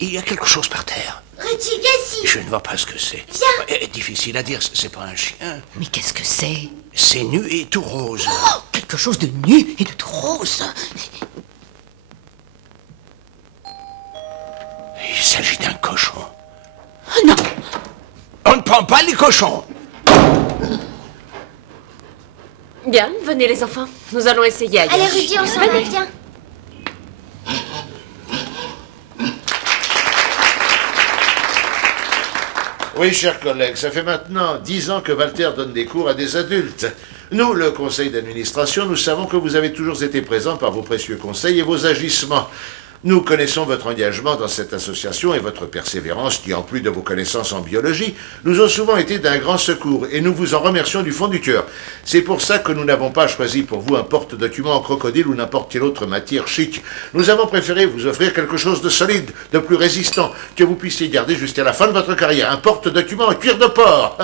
Il y a quelque chose par terre. Rudy, viens ici. Je ne vois pas ce que c'est. Viens. Difficile à dire, c'est pas un chien. Mais qu'est-ce que c'est? C'est nu et tout rose. Oh, quelque chose de nu et de tout rose. Il s'agit d'un cochon. Non. On ne prend pas les cochons. Bien, venez les enfants. Nous allons essayer ailleurs. Allez, Rudy, on s'en va, Venez. viens. Oui, chers collègues, ça fait maintenant 10 ans que Walter donne des cours à des adultes. Nous, le conseil d'administration, nous savons que vous avez toujours été présents par vos précieux conseils et vos agissements. Nous connaissons votre engagement dans cette association et votre persévérance qui, en plus de vos connaissances en biologie, nous ont souvent été d'un grand secours et nous vous en remercions du fond du cœur. C'est pour ça que nous n'avons pas choisi pour vous un porte-document en crocodile ou n'importe quelle autre matière chic. Nous avons préféré vous offrir quelque chose de solide, de plus résistant, que vous puissiez garder jusqu'à la fin de votre carrière. Un porte-document en cuir de porc.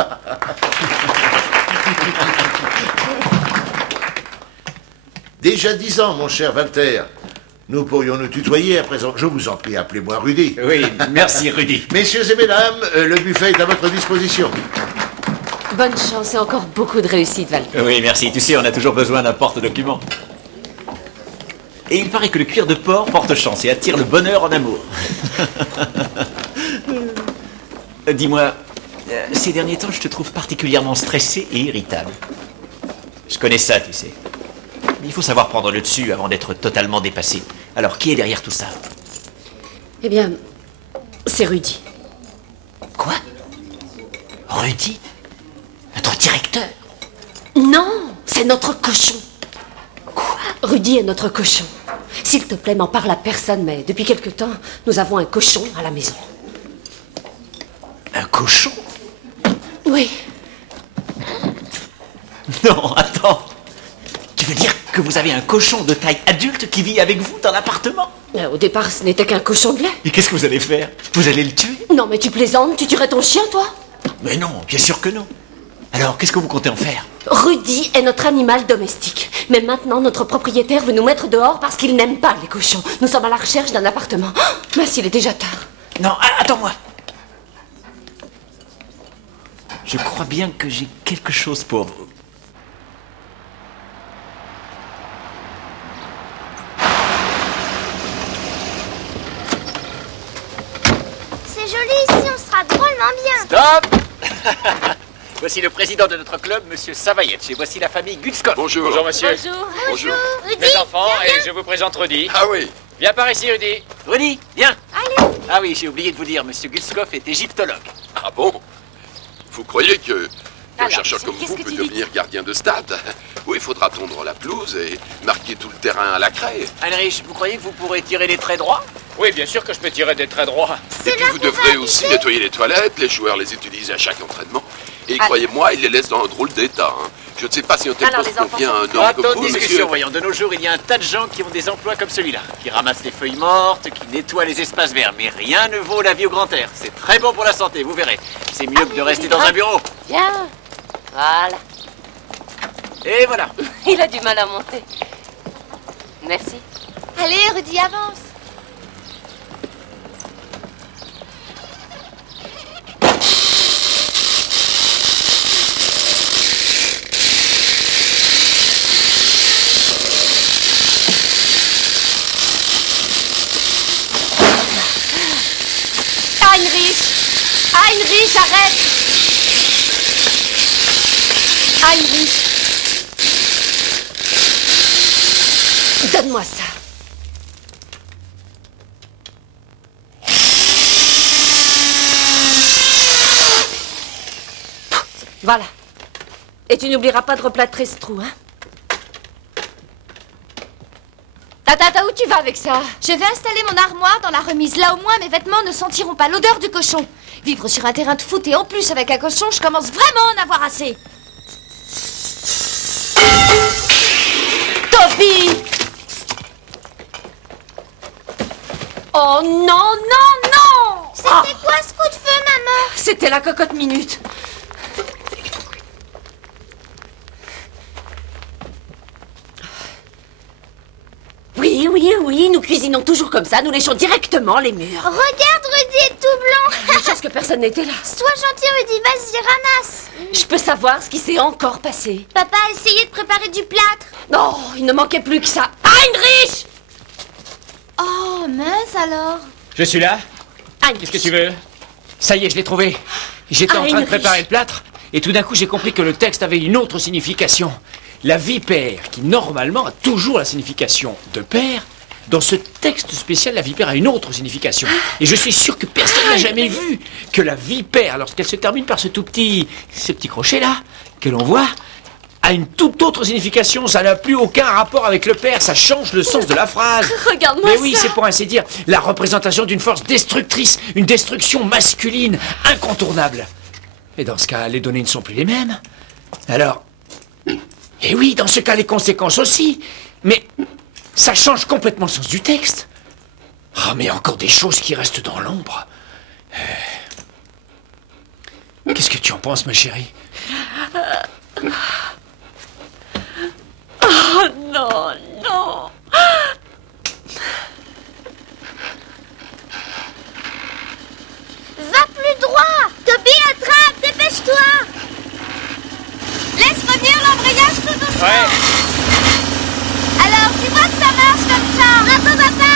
Déjà 10 ans, mon cher Walter. Nous pourrions nous tutoyer à présent. Je vous en prie, appelez-moi Rudy. Oui, merci Rudy. Messieurs et mesdames, le buffet est à votre disposition. Bonne chance et encore beaucoup de réussite, Walter. Oui, merci. Tu sais, on a toujours besoin d'un porte-document. Et il paraît que le cuir de porc porte chance et attire le bonheur en amour. Dis-moi, ces derniers temps, je te trouve particulièrement stressé et irritable. Je connais ça, tu sais. Mais il faut savoir prendre le dessus avant d'être totalement dépassé. Alors, qui est derrière tout ça? Eh bien, c'est Rudy. Quoi? Rudy? Notre directeur? Non, c'est notre cochon. Quoi? Rudy est notre cochon. S'il te plaît, m'en parle à personne, mais depuis quelque temps, nous avons un cochon à la maison. Un cochon? Oui. Non, attends. Tu veux dire que vous avez un cochon de taille adulte qui vit avec vous dans l'appartement? Au départ, ce n'était qu'un cochon de lait. Et qu'est-ce que vous allez faire? Vous allez le tuer? Non, mais tu plaisantes, tu tuerais ton chien, toi? Mais non, bien sûr que non. Alors, qu'est-ce que vous comptez en faire? Rudy est notre animal domestique. Mais maintenant, notre propriétaire veut nous mettre dehors parce qu'il n'aime pas les cochons. Nous sommes à la recherche d'un appartement. Oh, mince, il est déjà tard. Non, attends-moi. Je crois bien que j'ai quelque chose pour vous. C'est joli ici, on sera drôlement bien. Stop. Voici le président de notre club, monsieur Savayetch, et voici la famille Gutskov. Bonjour. Bonjour, monsieur. Bonjour. Rudy, Les enfants, viens, et je vous présente Rudy. Ah oui. Viens par ici, Rudy. Rudy, viens. allez. Ah oui, j'ai oublié de vous dire, monsieur Gutskov est égyptologue. Ah bon? Vous croyez que un Alors, chercheur comme qu'est-ce vous que peut tu dis? devenir gardien de stade? Oui, il faudra tondre la pelouse et marquer tout le terrain à la craie. Heinrich, vous croyez que vous pourrez tirer les traits droits? Oui, bien sûr que je peux tirer des traits droits. Et puis vous devrez aussi nettoyer les toilettes, les joueurs les utilisent à chaque entraînement. Et croyez-moi, ils les laissent dans un drôle d'état. Hein. Je ne sais pas si on Alors, les convient enfants un sont homme Pas comme de vous, discussion, monsieur. voyons. De nos jours, il y a un tas de gens qui ont des emplois comme celui-là, qui ramassent les feuilles mortes, qui nettoient les espaces verts. Mais rien ne vaut la vie au grand air. C'est très bon pour la santé, vous verrez. C'est mieux que de rester dans un bureau. Viens. Voilà. Et voilà. Il a du mal à monter. Merci. Allez, Rudy, avance. Heinrich, arrête. Heinrich. Donne-moi ça. Voilà. Et tu n'oublieras pas de replâtrer ce trou, hein? Tata, où tu vas avec ça? Je vais installer mon armoire dans la remise. Là, au moins, mes vêtements ne sentiront pas l'odeur du cochon. Vivre sur un terrain de foot et en plus avec un cochon, je commence vraiment à en avoir assez. Toby! Oh non, non, non! C'était quoi ce coup de feu, maman? C'était la cocotte minute. Oui, nous cuisinons toujours comme ça, nous léchons directement les murs. Regarde, Rudy est tout blanc. Une chance que personne n'était là. Sois gentil, Rudy, vas-y, ramasse. Je peux savoir ce qui s'est encore passé. Papa a essayé de préparer du plâtre. Non, il ne manquait plus que ça. Heinrich! Oh, mince alors. Je suis là. Qu'est-ce que tu veux? Ça y est, je l'ai trouvé. J'étais en train de préparer le plâtre, et tout d'un coup, j'ai compris que le texte avait une autre signification. La vipère, qui normalement a toujours la signification de père, dans ce texte spécial, la vipère a une autre signification. Et je suis sûr que personne n'a jamais vu que la vipère, lorsqu'elle se termine par ce petit crochet-là, que l'on voit, a une toute autre signification. Ça n'a plus aucun rapport avec le père, ça change le sens de la phrase. Regarde-moi ça. Mais oui, c'est pour ainsi dire la représentation d'une force destructrice, une destruction masculine, incontournable. Et dans ce cas, les données ne sont plus les mêmes. Alors... Et oui, dans ce cas, les conséquences aussi. Mais ça change complètement le sens du texte. Oh, mais encore des choses qui restent dans l'ombre. Qu'est-ce que tu en penses, ma chérie? Oh non, non. Va plus droit. Toby, attrape, dépêche-toi. Laisse revenir l'embrayage tout doucement. Ouais. Alors, tu vois que ça marche comme ça. Bravo, papa.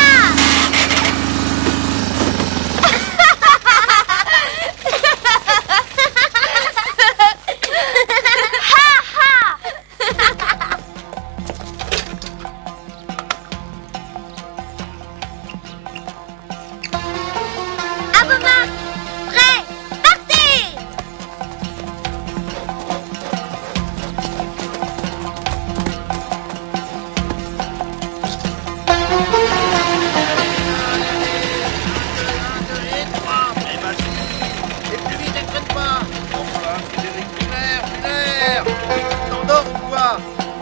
À vos marques. Prêt. Partez.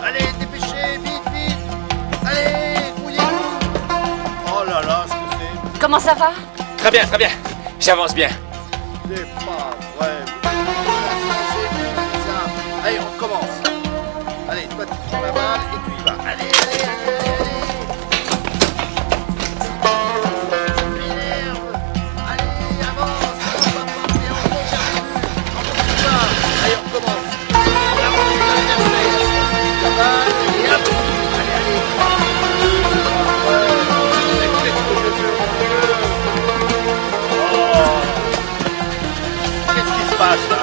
Allez, dépêchez, vite, vite. Allez, grouillez-vous. Oh là là, ce que c'est. Comment ça va? Très bien, très bien. J'avance bien. C'est pas vrai. C'est ça. Allez, on recommence. Allez, toi, tu prends la balle et tu y vas. Allez, allez, allez, allez, allez. Je m'énerve. Allez, avance. Et on continue. On y va. Allez, on recommence. On avance l'adversaire. La balle et hop. Allez, allez. Qu'est-ce que je fais, mon Dieu? Oh. Qu'est-ce qui se passe là?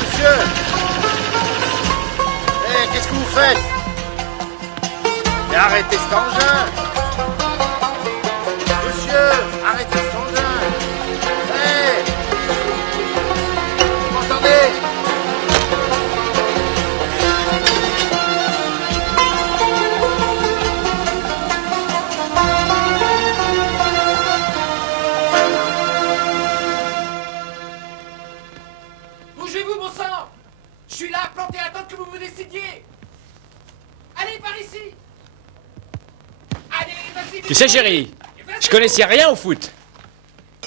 Monsieur! Qu'est-ce que vous faites? Mais arrêtez cet engin! Monsieur! Arrêtez cet engin! Vous m'entendez? Bougez-vous, bon sang! Je suis là, planté à attendre que vous vous décidiez! Allez, par ici! Allez, vas-y! Tu sais, chérie, je connaissais rien au foot.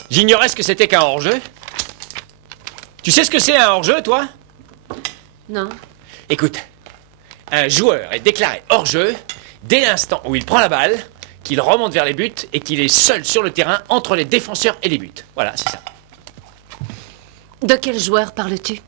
J'ignorais ce que c'était qu'un hors-jeu. Tu sais ce que c'est un hors-jeu, toi? Non. Écoute, un joueur est déclaré hors-jeu dès l'instant où il prend la balle, qu'il remonte vers les buts et qu'il est seul sur le terrain entre les défenseurs et les buts. Voilà, c'est ça. De quel joueur parles-tu?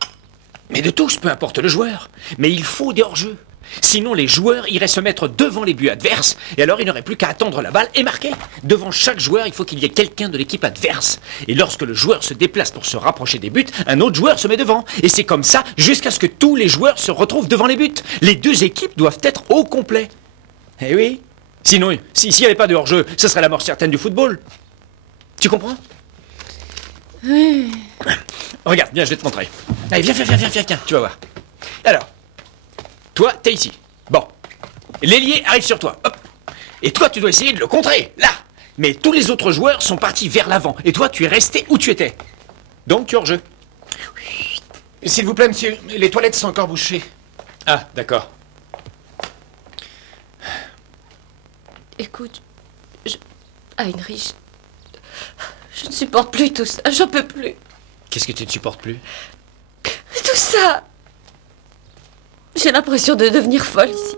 Mais de tous, peu importe le joueur. Mais il faut des hors-jeux. Sinon, les joueurs iraient se mettre devant les buts adverses, et alors ils n'auraient plus qu'à attendre la balle et marquer. Devant chaque joueur, il faut qu'il y ait quelqu'un de l'équipe adverse. Et lorsque le joueur se déplace pour se rapprocher des buts, un autre joueur se met devant. Et c'est comme ça jusqu'à ce que tous les joueurs se retrouvent devant les buts. Les deux équipes doivent être au complet. Eh oui. Sinon, s'il n'y avait pas de hors-jeu, ce serait la mort certaine du football. Tu comprends? Oui. Regarde, viens, je vais te montrer. Allez, viens, tu vas voir. Alors, toi, t'es ici. Bon. L'ailier arrive sur toi. Hop. Et toi, tu dois essayer de le contrer, là. Mais tous les autres joueurs sont partis vers l'avant. Et toi, tu es resté où tu étais. Donc, tu es hors jeu. S'il vous plaît, monsieur, les toilettes sont encore bouchées. Ah, d'accord. Écoute, Heinrich, je ne supporte plus tout ça, j'en peux plus. Qu'est-ce que tu ne supportes plus? Tout ça. J'ai l'impression de devenir folle ici.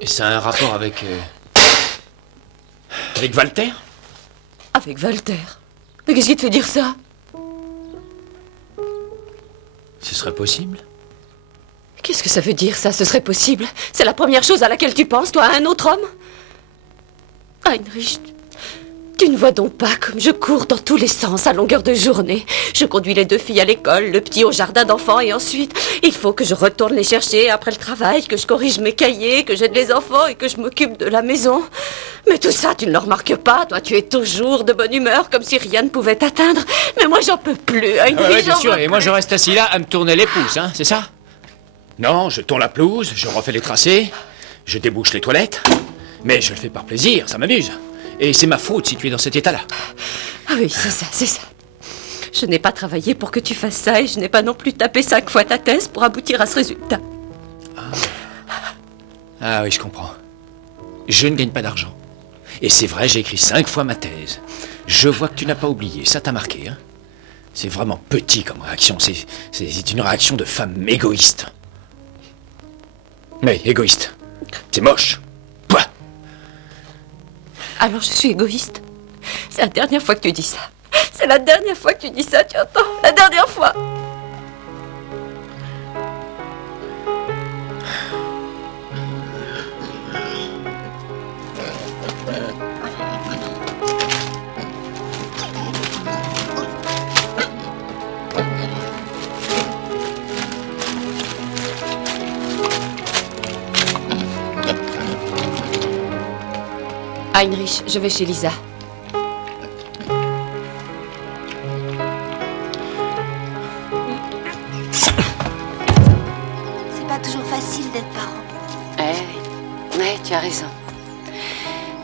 Et ça a un rapport avec... Avec Walter? Avec Walter? Mais qu'est-ce qui te fait dire ça? Ce serait possible? Qu'est-ce que ça veut dire, ça? Ce serait possible? C'est la première chose à laquelle tu penses, toi, à un autre homme? Heinrich, tu ne vois donc pas comme je cours dans tous les sens à longueur de journée. Je conduis les deux filles à l'école, le petit au jardin d'enfants, et ensuite, il faut que je retourne les chercher après le travail, que je corrige mes cahiers, que j'aide les enfants et que je m'occupe de la maison. Mais tout ça, tu ne le remarques pas. Toi, tu es toujours de bonne humeur, comme si rien ne pouvait t'atteindre. Mais moi, j'en peux plus, Heinrich. Ouais, bien sûr, et moi, je reste assis là à me tourner les pouces, hein, c'est ça? Non, je tourne la pelouse, je refais les tracés, je débouche les toilettes. Mais je le fais par plaisir, ça m'amuse. Et c'est ma faute si tu es dans cet état-là. Ah oui, c'est ça, c'est ça. Je n'ai pas travaillé pour que tu fasses ça et je n'ai pas non plus tapé 5 fois ta thèse pour aboutir à ce résultat. Ah oui, je comprends. Je ne gagne pas d'argent. Et c'est vrai, j'ai écrit 5 fois ma thèse. Je vois que tu n'as pas oublié, ça t'a marqué, hein? C'est vraiment petit comme réaction, c'est une réaction de femme égoïste. Mais égoïste, c'est moche. Pouah. Alors je suis égoïste? C'est la dernière fois que tu dis ça. C'est la dernière fois que tu dis ça, tu entends? La dernière fois. Heinrich, je vais chez Lisa. C'est pas toujours facile d'être parent. Ouais, tu as raison.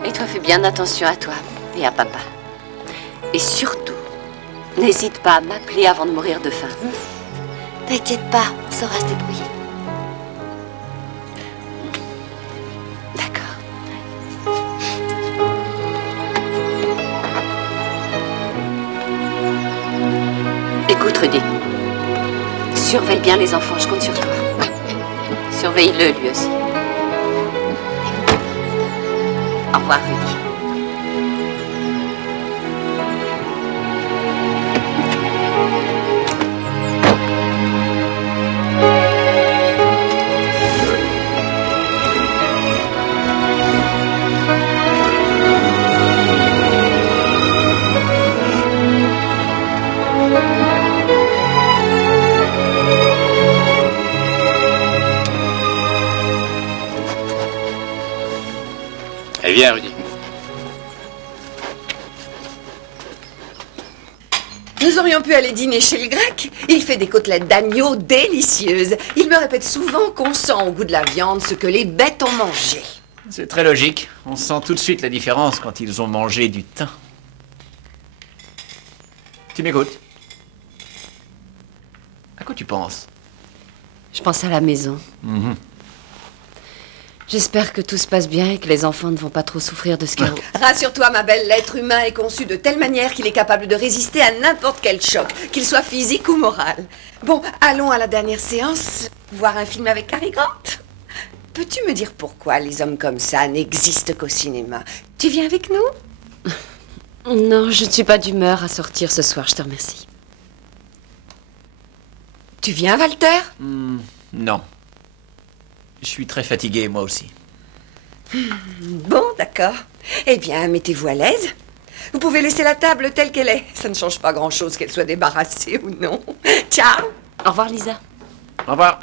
Et toi, fais bien attention à toi et à papa. Et surtout, n'hésite pas à m'appeler avant de mourir de faim. T'inquiète pas, on saura se débrouiller. Écoute, Rudy, surveille bien les enfants, je compte sur toi. Surveille-le, lui aussi. Au revoir, Rudy. Eh bien, Rudy. Nous aurions pu aller dîner chez le grec. Il fait des côtelettes d'agneau délicieuses. Il me répète souvent qu'on sent au goût de la viande ce que les bêtes ont mangé. C'est très logique. On sent tout de suite la différence quand ils ont mangé du thym. Tu m'écoutes? À quoi tu penses? Je pense à la maison. J'espère que tout se passe bien et que les enfants ne vont pas trop souffrir de ce chaos. Rassure-toi, ma belle, l'être humain est conçu de telle manière qu'il est capable de résister à n'importe quel choc, qu'il soit physique ou moral. Bon, allons à la dernière séance, voir un film avec Cary Grant. Peux-tu me dire pourquoi les hommes comme ça n'existent qu'au cinéma? Tu viens avec nous? Non, je ne suis pas d'humeur à sortir ce soir, je te remercie. Tu viens, Walter? Non. Je suis très fatigué, moi aussi. Bon, d'accord. Eh bien, mettez-vous à l'aise. Vous pouvez laisser la table telle qu'elle est. Ça ne change pas grand-chose qu'elle soit débarrassée ou non. Ciao. Au revoir, Lisa. Au revoir.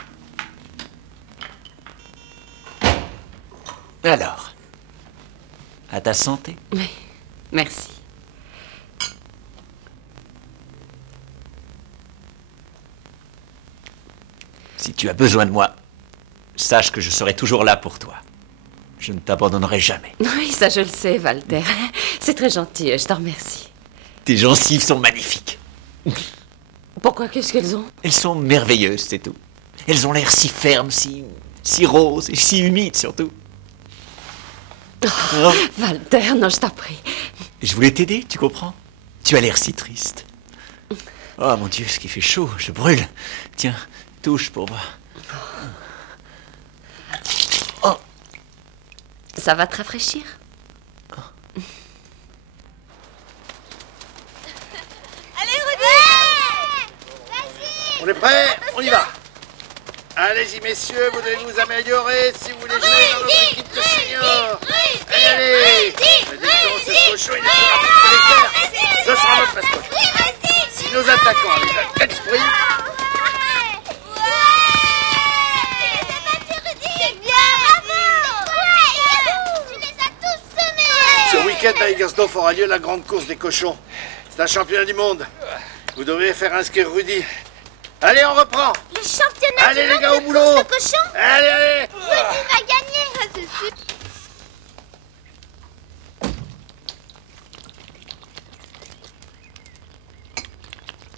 Alors, à ta santé. Oui, merci. Si tu as besoin de moi, sache que je serai toujours là pour toi. Je ne t'abandonnerai jamais. Oui, ça je le sais, Walter. C'est très gentil, je t'en remercie. Tes gencives sont magnifiques. Pourquoi? Qu'est-ce qu'elles ont? Elles sont merveilleuses, c'est tout. Elles ont l'air si fermes, si roses et si humides surtout. Oh, Walter, non, je t'en prie. Je voulais t'aider, tu comprends? Tu as l'air si triste. Oh mon Dieu, ce qui fait chaud, je brûle. Tiens, touche pour voir. Oh. Ça va te rafraîchir? Allez, Rudy! On est prêts? On y va. Allez-y, messieurs, vous devez vous améliorer si vous voulez jouer dans notre équipe de seniors. Allez, allez! Ce cochon, il est plus rapide que l'éclair. Ce sera notre mascotte. Si nos attaquants arrivent à tel sprint... Ce week-end à Eggersdorf aura lieu la grande course des cochons. C'est un championnat du monde. Vous devez faire inscrire Rudy. Allez, on reprend. Le championnat allez, du les monde gars, au de boulot. course de cochons. Allez, allez. Rudy va gagner. Ah, c'est sûr.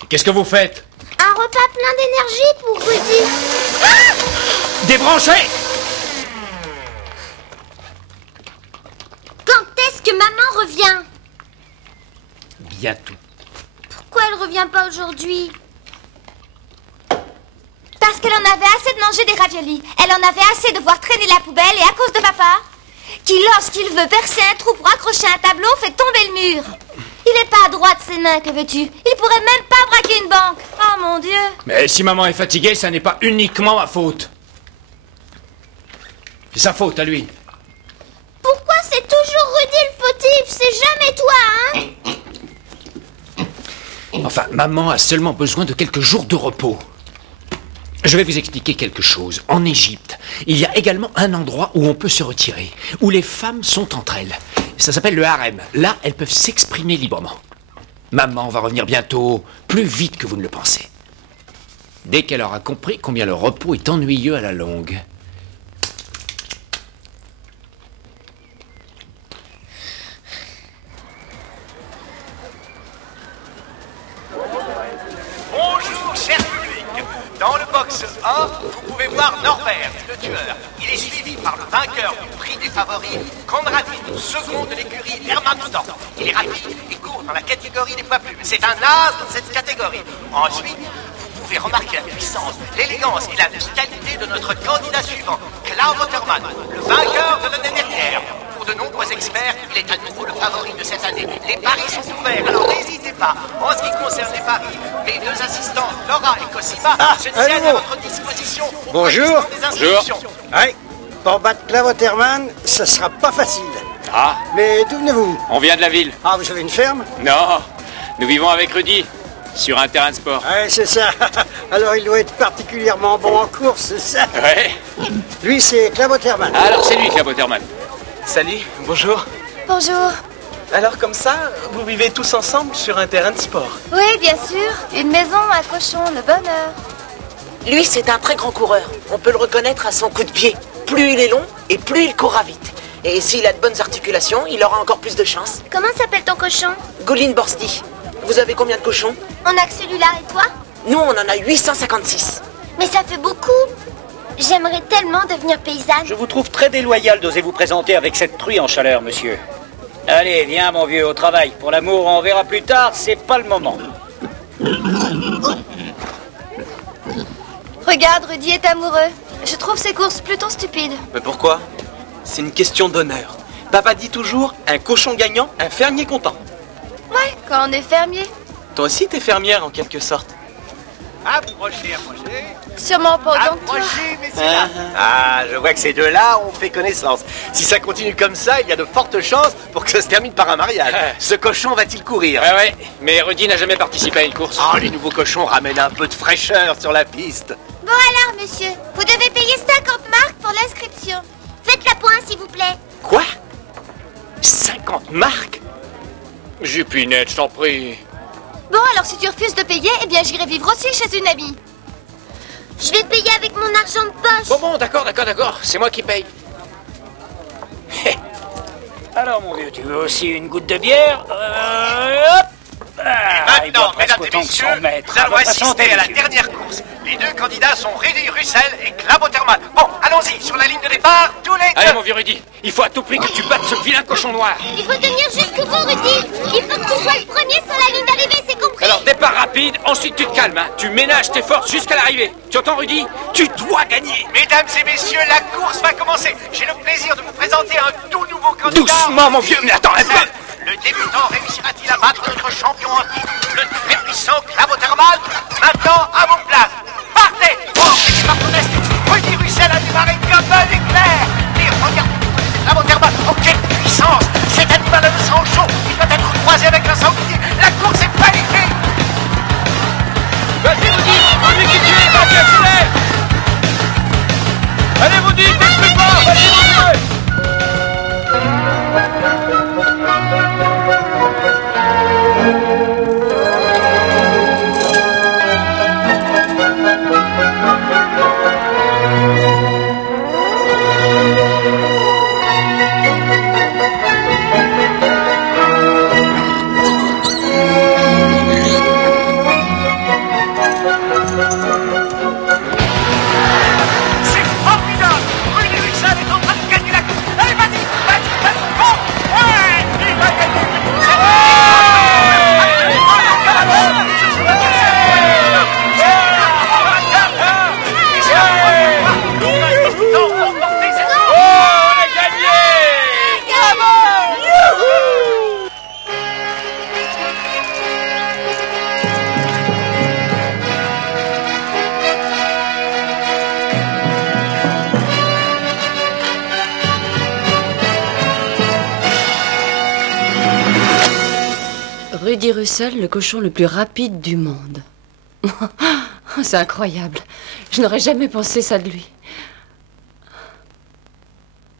Qu'est-ce que vous faites? Un repas plein d'énergie pour Rudy. Ah! Débranchez! Quand est-ce que maman revient? Bientôt. Pourquoi elle revient pas aujourd'hui? Parce qu'elle en avait assez de manger des raviolis. Elle en avait assez de voir traîner la poubelle et à cause de papa, qui lorsqu'il veut percer un trou pour accrocher un tableau, fait tomber le mur. Il est pas droit de ses mains, que veux-tu? Il pourrait même pas braquer une banque. Oh mon Dieu. Mais si maman est fatiguée, ça n'est pas uniquement ma faute. C'est sa faute à lui. Pourquoi c'est toujours Rudy le fautif? C'est jamais toi, hein? Enfin, maman a seulement besoin de quelques jours de repos. Je vais vous expliquer quelque chose. En Égypte, il y a également un endroit où on peut se retirer, où les femmes sont entre elles. Ça s'appelle le harem. Là, elles peuvent s'exprimer librement. Maman va revenir bientôt, plus vite que vous ne le pensez. Dès qu'elle aura compris combien le repos est ennuyeux à la longue. Bonjour, cher public. Dans le box 1, vous pouvez voir Norbert, le tueur. Il est suivi par le vainqueur du prix des favoris, Konradin, second de l'écurie Hermannsdorf. Il est rapide et court dans la catégorie des poids plumes. C'est un as dans cette catégorie. Ensuite, vous pouvez remarquer la puissance, l'élégance et la vitalité de notre candidat suivant, Klaus Waterman, le vainqueur de l'année dernière. Pour de nombreux experts, il est à nouveau le favori de cette année. Les paris sont ouverts, alors n'hésitez pas. En ce qui concerne les paris, les deux assistants, Laura et Cosima, se tiennent à votre disposition. Bonjour. Des inscriptions. Ouais, pour battre Klaus Waterman, ça sera pas facile. Ah, Mais d'où venez-vous? on vient de la ville. Ah, vous avez une ferme? Non, nous vivons avec Rudy, sur un terrain de sport. Ouais, c'est ça. Alors il doit être particulièrement bon en course, c'est ça? Ouais. Lui, c'est Klaus Waterman. Alors c'est lui, Klaus Waterman. Salut, bonjour. Bonjour. Alors comme ça, vous vivez tous ensemble sur un terrain de sport? Oui, bien sûr. Une maison, un cochon, le bonheur. Lui, c'est un très grand coureur. On peut le reconnaître à son coup de pied. Plus il est long et plus il courra vite. Et s'il a de bonnes articulations, il aura encore plus de chance. Comment s'appelle ton cochon? Golin Borsti. Vous avez combien de cochons? On a que celui-là et toi? Nous, on en a 856. Mais ça fait beaucoup. J'aimerais tellement devenir paysanne. Je vous trouve très déloyal d'oser vous présenter avec cette truie en chaleur, monsieur. Allez, viens, mon vieux, au travail. Pour l'amour, on verra plus tard, c'est pas le moment. Regarde, Rudy est amoureux. Je trouve ces courses plutôt stupides. Mais pourquoi? C'est une question d'honneur. Papa dit toujours, un cochon gagnant, un fermier content. Ouais, quand on est fermier. Toi aussi, t'es fermière en quelque sorte. Approchez, approchez. Sûrement pas autant que toi. Approchez, messieurs. Ah, je vois que ces deux-là ont fait connaissance. Si ça continue comme ça, il y a de fortes chances pour que ça se termine par un mariage. Ce cochon va-t-il courir? Ouais, mais Rudy n'a jamais participé à une course. Oh, les nouveaux cochons ramènent un peu de fraîcheur sur la piste. Bon alors, monsieur, vous devez payer 50 marks pour l'inscription. Faites-la point, s'il vous plaît. Quoi? 50 marks? Jupinette, je t'en prie. Bon, alors si tu refuses de payer, eh bien j'irai vivre aussi chez une amie. Je vais payer avec mon argent de poche. Bon, d'accord. C'est moi qui paye. Alors, mon vieux, tu veux aussi une goutte de bière? Hop. Maintenant, mesdames et messieurs, nous allons assister à la dernière course. Les deux candidats sont Rudy Russell et Clabotherman. Bon, allons-y, sur la ligne de départ, tous les deux. Allez, mon vieux Rudy, il faut à tout prix que tu battes ce vilain cochon noir. Il faut tenir jusqu'au bout, Rudy. Il faut que tu sois le premier sur la ligne d'arrivée, c'est compris? Alors, départ rapide, ensuite tu te calmes, hein. Tu ménages tes forces jusqu'à l'arrivée. Tu entends, Rudy? Tu dois gagner. Mesdames et messieurs, la course va commencer. J'ai le plaisir de vous présenter un tout nouveau candidat. Doucement, mon vieux, mais attends un peu. Le débutant réussira-t-il à battre notre champion en titre, le très puissant Clabotherman? Maintenant, à vos places. Partez! Oh, c'est pas modeste. Rudy Russell a démarré comme un éclair. Et regardez du côté de Clabotherman. Oh, quelle puissance! Cet animal a le sang chaud. Il doit être croisé avec un sanglier. La course est paniquée. Vas-y, Rudy! Rudy qui tue! Vas-y, accélère! Allez, Rudy, t'explique pas! Vas-y, mon vieux! Rudy Russell, le cochon le plus rapide du monde. C'est incroyable. Je n'aurais jamais pensé ça de lui.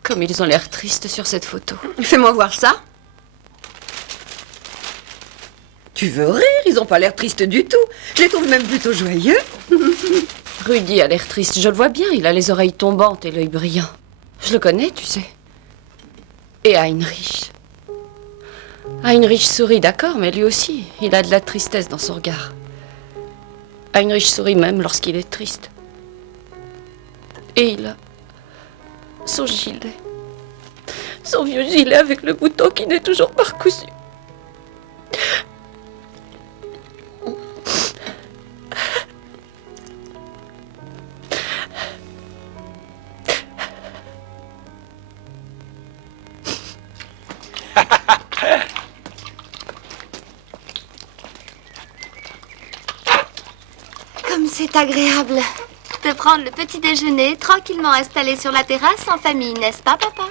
Comme ils ont l'air tristes sur cette photo. Fais-moi voir ça. Tu veux rire? Ils n'ont pas l'air tristes du tout. Je les trouve même plutôt joyeux. Rudy a l'air triste, je le vois bien. Il a les oreilles tombantes et l'œil brillant. Je le connais, tu sais. Et Heinrich. Heinrich sourit, d'accord, mais lui aussi, il a de la tristesse dans son regard. Heinrich sourit même lorsqu'il est triste. Et il a son gilet. Son vieux gilet avec le bouton qui n'est toujours pas recousu. Comme c'est agréable de prendre le petit déjeuner tranquillement installé sur la terrasse en famille, n'est-ce pas, papa?